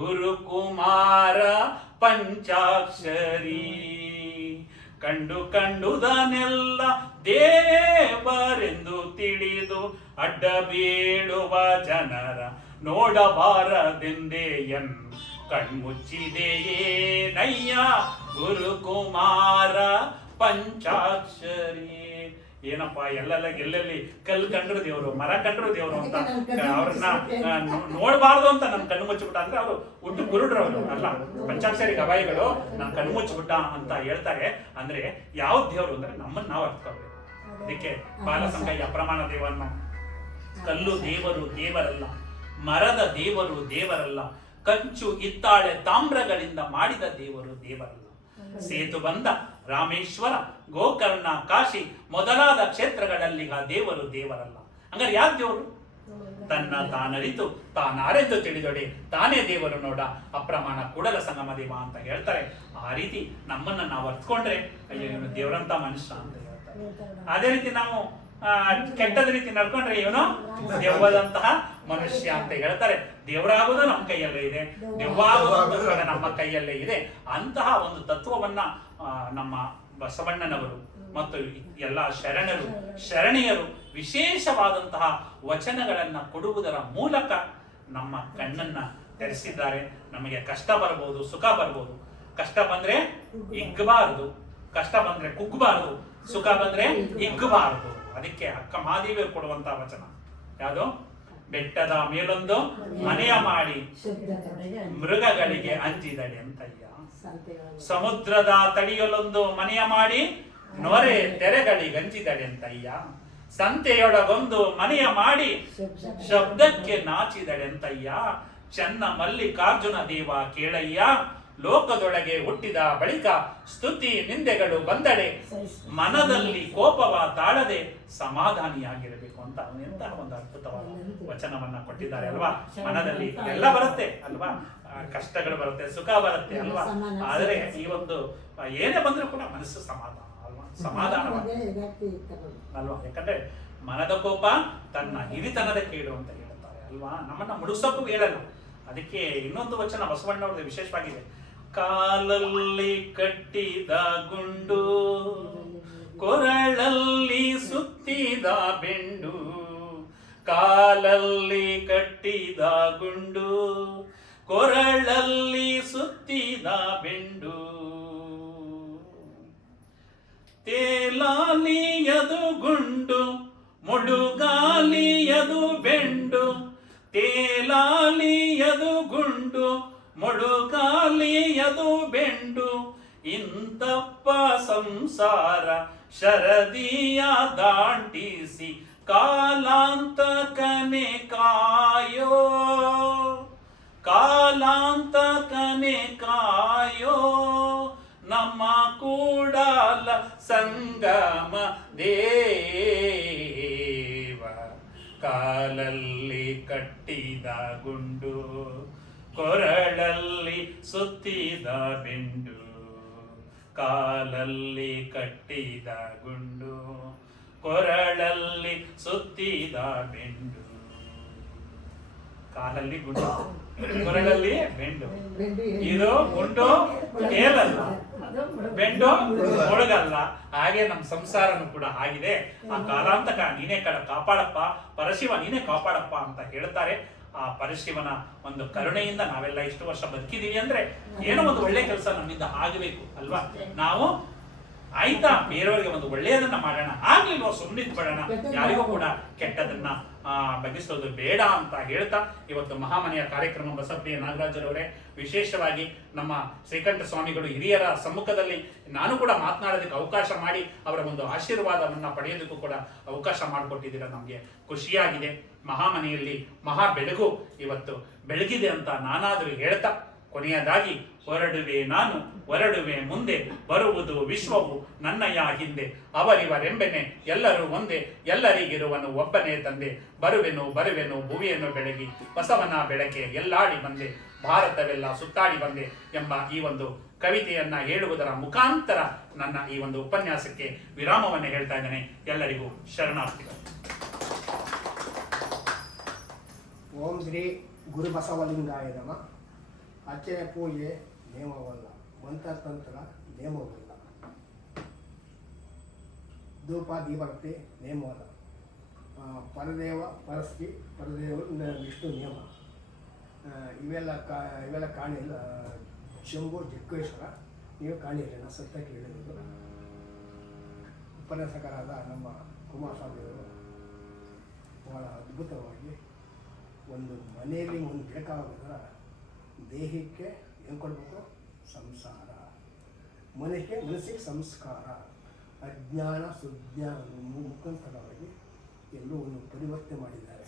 ಗುರುಕುಮಾರ ಪಂಚಾಕ್ಷರಿ. ಕಂಡು ಕಂಡುದನೆಲ್ಲ ದೇವರೆಂದು ತಿಳಿದು, ಅಡ್ಡ ಬೀಳುವ ಜನರ ನೋಡಬಾರದೆಂದೇಯನ್ ಕಣ್ಮುಚ್ಚಿದೆಯೇನಯ್ಯ ಗುರುಕುಮಾರ ಪಂಚಾಕ್ಷರಿ. ಏನಪ್ಪ ಎಲ್ಲೆಲ್ಲಿ ಕಲ್ಲು ಕಂಡ್ರು ದೇವರು, ಮರ ಕಂಡ್ರು ದೇವರು ಅಂತ ಅವ್ರನ್ನ ನೋಡಬಾರ್ದು ಅಂತ ನಮ್ ಕಣ್ಣು ಮುಚ್ಚಿಬಿಟ್ಟ ಅಂದ್ರೆ ಅವರು ಹುಟ್ಟು ಕುರುಡ್ರು ಅವರು ಅಲ್ಲ. ಪಂಚಾಕ್ಷರಿ ಗವಾಯಿಗಳು ನಮ್ ಕಣ್ಣು ಮುಚ್ಚಿಬಿಟ್ಟ ಅಂತ ಹೇಳ್ತಾರೆ. ಅಂದ್ರೆ ಯಾವ ದೇವರು ಅಂದ್ರೆ ನಮ್ಮನ್ನ ನಾವು ಅರ್ಥಕೋಬೇಕು. ಅದಕ್ಕೆ ಬಾಲಸಂಗಯ್ಯ ಅಪ್ರಮಾಣ ದೇವರನ್ನ ಕಲ್ಲು ದೇವರು ದೇವರಲ್ಲ, ಮರದ ದೇವರು ದೇವರಲ್ಲ, ಕಂಚು ಹಿತ್ತಾಳೆ ತಾಮ್ರಗಳಿಂದ ಮಾಡಿದ ದೇವರು ದೇವರಲ್ಲ. ಸೇತು ಬಂದ ರಾಮೇಶ್ವರ ಗೋಕರ್ಣ ಕಾಶಿ ಮೊದಲಾದ ಕ್ಷೇತ್ರಗಳಲ್ಲಿ ದೇವರು ದೇವರಲ್ಲ. ಹಂಗಾರೆ ಯಾಕೆ ದೇವರು? ತನ್ನ ತಾನರಿತು ತಾನಾರೆಂದು ತಿಳಿದೊಡೆ ತಾನೇ ದೇವರು ನೋಡ ಅಪ್ರಮಾಣ ಕೂಡಲ ಸಂಗಮ ದೇವ ಅಂತ ಹೇಳ್ತಾರೆ. ಆ ರೀತಿ ನಮ್ಮನ್ನ ನಾವು ಅರ್ಥಕೊಂಡ್ರೆ ಅಯ್ಯೋ ಇವನು ದೇವರಂತ ಮನುಷ್ಯ ಅಂತ ಹೇಳ್ತಾರೆ. ಅದೇ ರೀತಿ ನಾವು ಕೆಟ್ಟದ ರೀತಿ ನಡ್ಕೊಂಡ್ರೆ ಇವನು ದೆವ್ವದಂತಹ ಮನುಷ್ಯ ಅಂತ ಹೇಳ್ತಾರೆ. ದೇವರಾಗುವುದು ನಮ್ಮ ಕೈಯಲ್ಲೇ ಇದೆ, ದೆವ್ವಾಗುವುದು ನಮ್ಮ ಕೈಯಲ್ಲೇ ಇದೆ. ಅಂತಹ ಒಂದು ತತ್ವವನ್ನ ನಮ್ಮ ಬಸವಣ್ಣನವರು ಮತ್ತು ಎಲ್ಲ ಶರಣರು ಶರಣೀಯರು ವಿಶೇಷವಾದಂತಹ ವಚನಗಳನ್ನ ಕೊಡುವುದರ ಮೂಲಕ ನಮ್ಮ ಕಣ್ಣನ್ನ ತೆರೆಸಿದ್ದಾರೆ. ನಮಗೆ ಕಷ್ಟ ಬರ್ಬೋದು, ಸುಖ ಬರ್ಬೋದು. ಕಷ್ಟ ಬಂದ್ರೆ ಹಿಗ್ಗಬಾರದು, ಕಷ್ಟ ಬಂದ್ರೆ ಕುಗ್ಗಬಾರದು, ಸುಖ ಬಂದ್ರೆ ಹಿಗ್ಗಬಾರದು. ಅದಕ್ಕೆ ಅಕ್ಕ ಮಹಾದೇವಿ ಕೊಡುವಂತ ವಚನ ಯಾವುದು? ಬೆಟ್ಟದ ಮೇಲೊಂದು ಮನೆಯ ಮಾಡಿ ಮೃಗಗಳಿಗೆ ಅಂಜಿದಡೆ ಅಂತಯ್ಯ. ಸಮುದ್ರದ ತಡಿಯಲೊಂದು ಮನೆಯ ಮಾಡಿ ನೊರೆ ತೆರೆಗಳಿಗೆ ಅಂಜಿದಡೆ ಅಂತಯ್ಯ. ಸಂತೆಯೊಳಗೊಂದು ಮನೆಯ ಮಾಡಿ ಶಬ್ದಕ್ಕೆ ನಾಚಿದಡೆ ಅಂತಯ್ಯ. ಚನ್ನ ಮಲ್ಲಿಕಾರ್ಜುನ ದೇವ ಕೇಳಯ್ಯ. ಲೋಕದೊಳಗೆ ಹುಟ್ಟಿದ ಬಳಿಕ ಸ್ತುತಿ ನಿಂದೆಗಳು ಬಂದಡೆ ಮನದಲ್ಲಿ ಕೋಪವ ತಾಳದೆ ಸಮಾಧಾನಿಯಾಗಿರಬೇಕು ಅಂತ ಎಂತಹ ಒಂದು ಅದ್ಭುತವಾದ ವಚನವನ್ನ ಕೊಟ್ಟಿದ್ದಾರೆ ಅಲ್ವಾ. ಮನದಲ್ಲಿ ಎಲ್ಲ ಬರುತ್ತೆ ಅಲ್ವಾ, ಕಷ್ಟಗಳು ಬರುತ್ತೆ, ಸುಖ ಬರುತ್ತೆ ಅಲ್ವಾ. ಆದರೆ ಈ ಒಂದು ಏನೇ ಬಂದ್ರೂ ಕೂಡ ಮನಸ್ಸು ಸಮಾಧಾನ ಅಲ್ವಾ, ಸಮಾಧಾನ ಅಲ್ವಾ. ಯಾಕಂದ್ರೆ ಮನದ ಕೋಪ ತನ್ನ ಹಿರಿತನದ ಕೇಡು ಅಂತ ಹೇಳ್ತಾರೆ ಅಲ್ವಾ. ನಮ್ಮನ್ನ ಮುಳುಗ್ಸೋಕ್ಕೂ ಹೇಳಲ್ಲ. ಅದಕ್ಕೆ ಇನ್ನೊಂದು ವಚನ ಬಸವಣ್ಣವ್ರದ್ದು ವಿಶೇಷವಾಗಿದೆ. ಕಾಲಲ್ಲಿ ಕಟ್ಟಿದ ಗುಂಡು, ಕೊರಳಲ್ಲಿ ಸುತ್ತಿದ ಬೆಂಡು, ಕಾಲಲ್ಲಿ ಕಟ್ಟಿ ಕಟ್ಟಿದ ಗುಂಡು ಕೊರಳಲ್ಲಿ ಸುತ್ತಿದ ಬೆಂಡು ತೇಲಾಲಿಯದು ಗುಂಡು ಮುಳುಗಾಲಿಯದು ಬೆಂಡು ತೇಲಾಲಿಯದು ಗುಂಡು ಮುಳುಗಾಲಿಯದು ಬೆಂಡು ಇಂತಪ್ಪ ಸಂಸಾರ ಶರದಿಯ ದಾಂಟಿಸಿ ಕಾಲಾಂತಕನೆ ಕಾಯೋ ಕಾಲಾಂತಕನೆ ಕಾಯೋ ನಮ್ಮ ಕೂಡಲ ಸಂಗಮ ದೇವ ಕಾಲಲ್ಲಿ ಕಟ್ಟಿದ ಗುಂಡು ಕೊರಳಲ್ಲಿ ಸುತ್ತಿದ ಬೆಂಡು ಕಾಲಲ್ಲಿ ಕಟ್ಟಿದ ಗುಂಡು ಕೊರಳಲ್ಲಿ ಸುತ್ತಿದ ಬೆಂಡು ಕಾಲಲ್ಲಿ ಗುಂಡು ಕೊರಳಲ್ಲಿ ಬೆಂಡು ಇದು ಗುಂಡು ಕೇಳಲ್ಲ ಬೆಂಡು ಒಳಗಲ್ಲ. ಹಾಗೆ ನಮ್ಮ ಸಂಸಾರನು ಕೂಡ ಆಗಿದೆ. ಆ ಕಾಲಾಂತಕ ನೀನೇ ಕಾಪಾಡಪ್ಪ, ಪರಶಿವ ನೀನೇ ಕಾಪಾಡಪ್ಪ ಅಂತ ಹೇಳ್ತಾರೆ. ಆ ಪರಶಿವನ ಒಂದು ಕರುಣೆಯಿಂದ ನಾವೆಲ್ಲ ಇಷ್ಟು ವರ್ಷ ಬದುಕಿದೀವಿ ಅಂದ್ರೆ ಏನೋ ಒಂದು ಒಳ್ಳೆ ಕೆಲಸ ನಮ್ಮಿಂದ ಆಗಬೇಕು ಅಲ್ವಾ. ನಾವು ಆಯ್ತಾ ಬೇರೆಯವರಿಗೆ ಒಂದು ಒಳ್ಳೆಯದನ್ನ ಮಾಡೋಣ, ಆಗ್ಲಿಲ್ವ ಸುಮ್ಮನಿದ್ ಬಿಡೋಣ, ಯಾರಿಗೂ ಕೂಡ ಕೆಟ್ಟದನ್ನ ಬಗೆಸೋದು ಬೇಡ ಅಂತ ಹೇಳ್ತಾ ಇವತ್ತು ಮಹಾಮನೆಯ ಕಾರ್ಯಕ್ರಮ ಬಸಪ್ರಿಯ ನಾಗರಾಜರವರೇ, ವಿಶೇಷವಾಗಿ ನಮ್ಮ ಶ್ರೀಕಂಠ ಸ್ವಾಮಿಗಳು ಹಿರಿಯರ ಸಮ್ಮುಖದಲ್ಲಿ ನಾನು ಕೂಡ ಮಾತನಾಡೋದಕ್ಕೆ ಅವಕಾಶ ಮಾಡಿ ಅವರ ಒಂದು ಆಶೀರ್ವಾದವನ್ನ ಪಡೆಯೋದಕ್ಕೂ ಕೂಡ ಅವಕಾಶ ಮಾಡಿಕೊಟ್ಟಿದ್ದೀರ. ನಮಗೆ ಖುಷಿಯಾಗಿದೆ. ಮಹಾಮನೆಯಲ್ಲಿ ಮಹಾ ಬೆಳಗು ಇವತ್ತು ಬೆಳಗಿದೆ ಅಂತ ನಾನಾದರೂ ಹೇಳ್ತಾ ಕೊನೆಯದಾಗಿ ಹೊರಡುವೆ ಮುಂದೆ ಬರುವುದು ವಿಶ್ವವು ನನ್ನಯ ಹಿಂದೆ ಅವರಿವರೆಂಬೆನೆ ಎಲ್ಲರೂ ಒಂದೇ ಎಲ್ಲರಿಗಿರುವನು ಒಬ್ಬನೇ ತಂದೆ ಬರುವೆನು ಭುವಿಯನ್ನು ಬೆಳಗಿ ಬಸವನ ಬೆಳಕೆ ಎಲ್ಲಾಡಿ ಬಂದೆ ಭಾರತವೆಲ್ಲ ಸುತ್ತಾಡಿ ಬಂದೆ ಎಂಬ ಈ ಒಂದು ಕವಿತೆಯನ್ನ ಹೇಳುವುದರ ಮುಖಾಂತರ ನನ್ನ ಈ ಒಂದು ಉಪನ್ಯಾಸಕ್ಕೆ ವಿರಾಮವನ್ನು ಹೇಳ್ತಾ ಇದ್ದೇನೆ. ಎಲ್ಲರಿಗೂ ಶರಣಾರ್ಥಿಗಳು. ಓಂ ಶ್ರೀ ಗುರು ಬಸವಲಿಂಗಾಯ ನಮಃ. ಅರ್ಚನೆ ಪೂಜೆ ನೇಮವಲ್ಲ, ಮಂತ್ರತಂತ್ರ ನೇಮವಲ್ಲ, ಧೂಪ ದೀಪಕ್ಕೆ ನೇಮವಲ್ಲ, ಪರದೇವ ಪರಸ್ತಿ ಪರದೇವ ವಿಷ್ಣು ನಿಯಮ ಇವೆಲ್ಲ ಕಾಣಿಲ್ಲ. ಶಂಭು ಜಗ್ಗೇಶ್ವರ ನೀವು ಕಾಣಿಲ್ಲ, ಸತ್ಯಕ್ಕೆ ಹೇಳಿರೋದು. ಉಪನ್ಯಾಸಕರಾದ ನಮ್ಮ ಕುಮಾರಸ್ವಾಮಿಯವರು ಬಹಳ ಅದ್ಭುತವಾಗಿ ಒಂದು ಮನೆಯಲ್ಲಿ ಒಂದು ಬೇಕಾಗೋದ್ರ ದೇಹಕ್ಕೆ ಏನು ಕೊಡಬೇಕು? ಸಂಸಾರ. ಮನಸ್ಸಿಗೆ ಸಂಸ್ಕಾರ, ಅಜ್ಞಾನ ಸುಜ್ಞಾನ ಮುಖಾಂತರವಾಗಿ ಎಲ್ಲೂ ಒಂದು ಪರಿವರ್ತನೆ ಮಾಡಿದ್ದಾರೆ.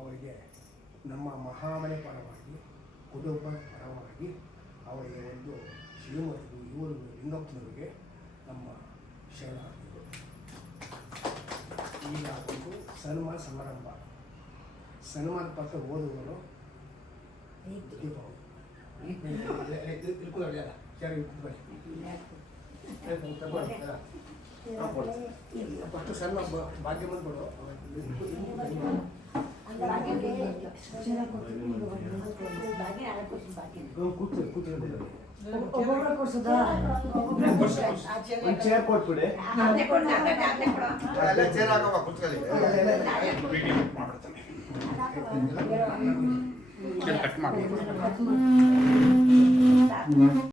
ಅವರಿಗೆ ನಮ್ಮ ಮಹಾಮನೆ ಪರವಾಗಿ, ಕುಟುಂಬ ಪರವಾಗಿ ಅವರಿಗೆ ಒಂದು ಶ್ರೀಮತಿಗೂ ಇವರು ಲಿಂಗಪ್ಪನವರಿಗೆ ನಮ್ಮ ಶರಣಾರ್ಥಿಗಳು. ಈಗ ಒಂದು ಸನ್ಮಾನ ಸಮಾರಂಭ. ಸನ್ಮಾನ ಪತ್ರ ಓದುವರು ಫಸ್ಟ್ ಸಣ್ಣ ಭಾಗ್ಯ ಬಂದ್ಬಿಡು. ಚೇರ್ ಕೊಟ್ಬಿಡಿ. ಚೇರ್ ಹಾಕಮ್ಮ ಕುತ್ಕೊಳ್ಳಿ. ಕಟ್ ಮಾಡಿ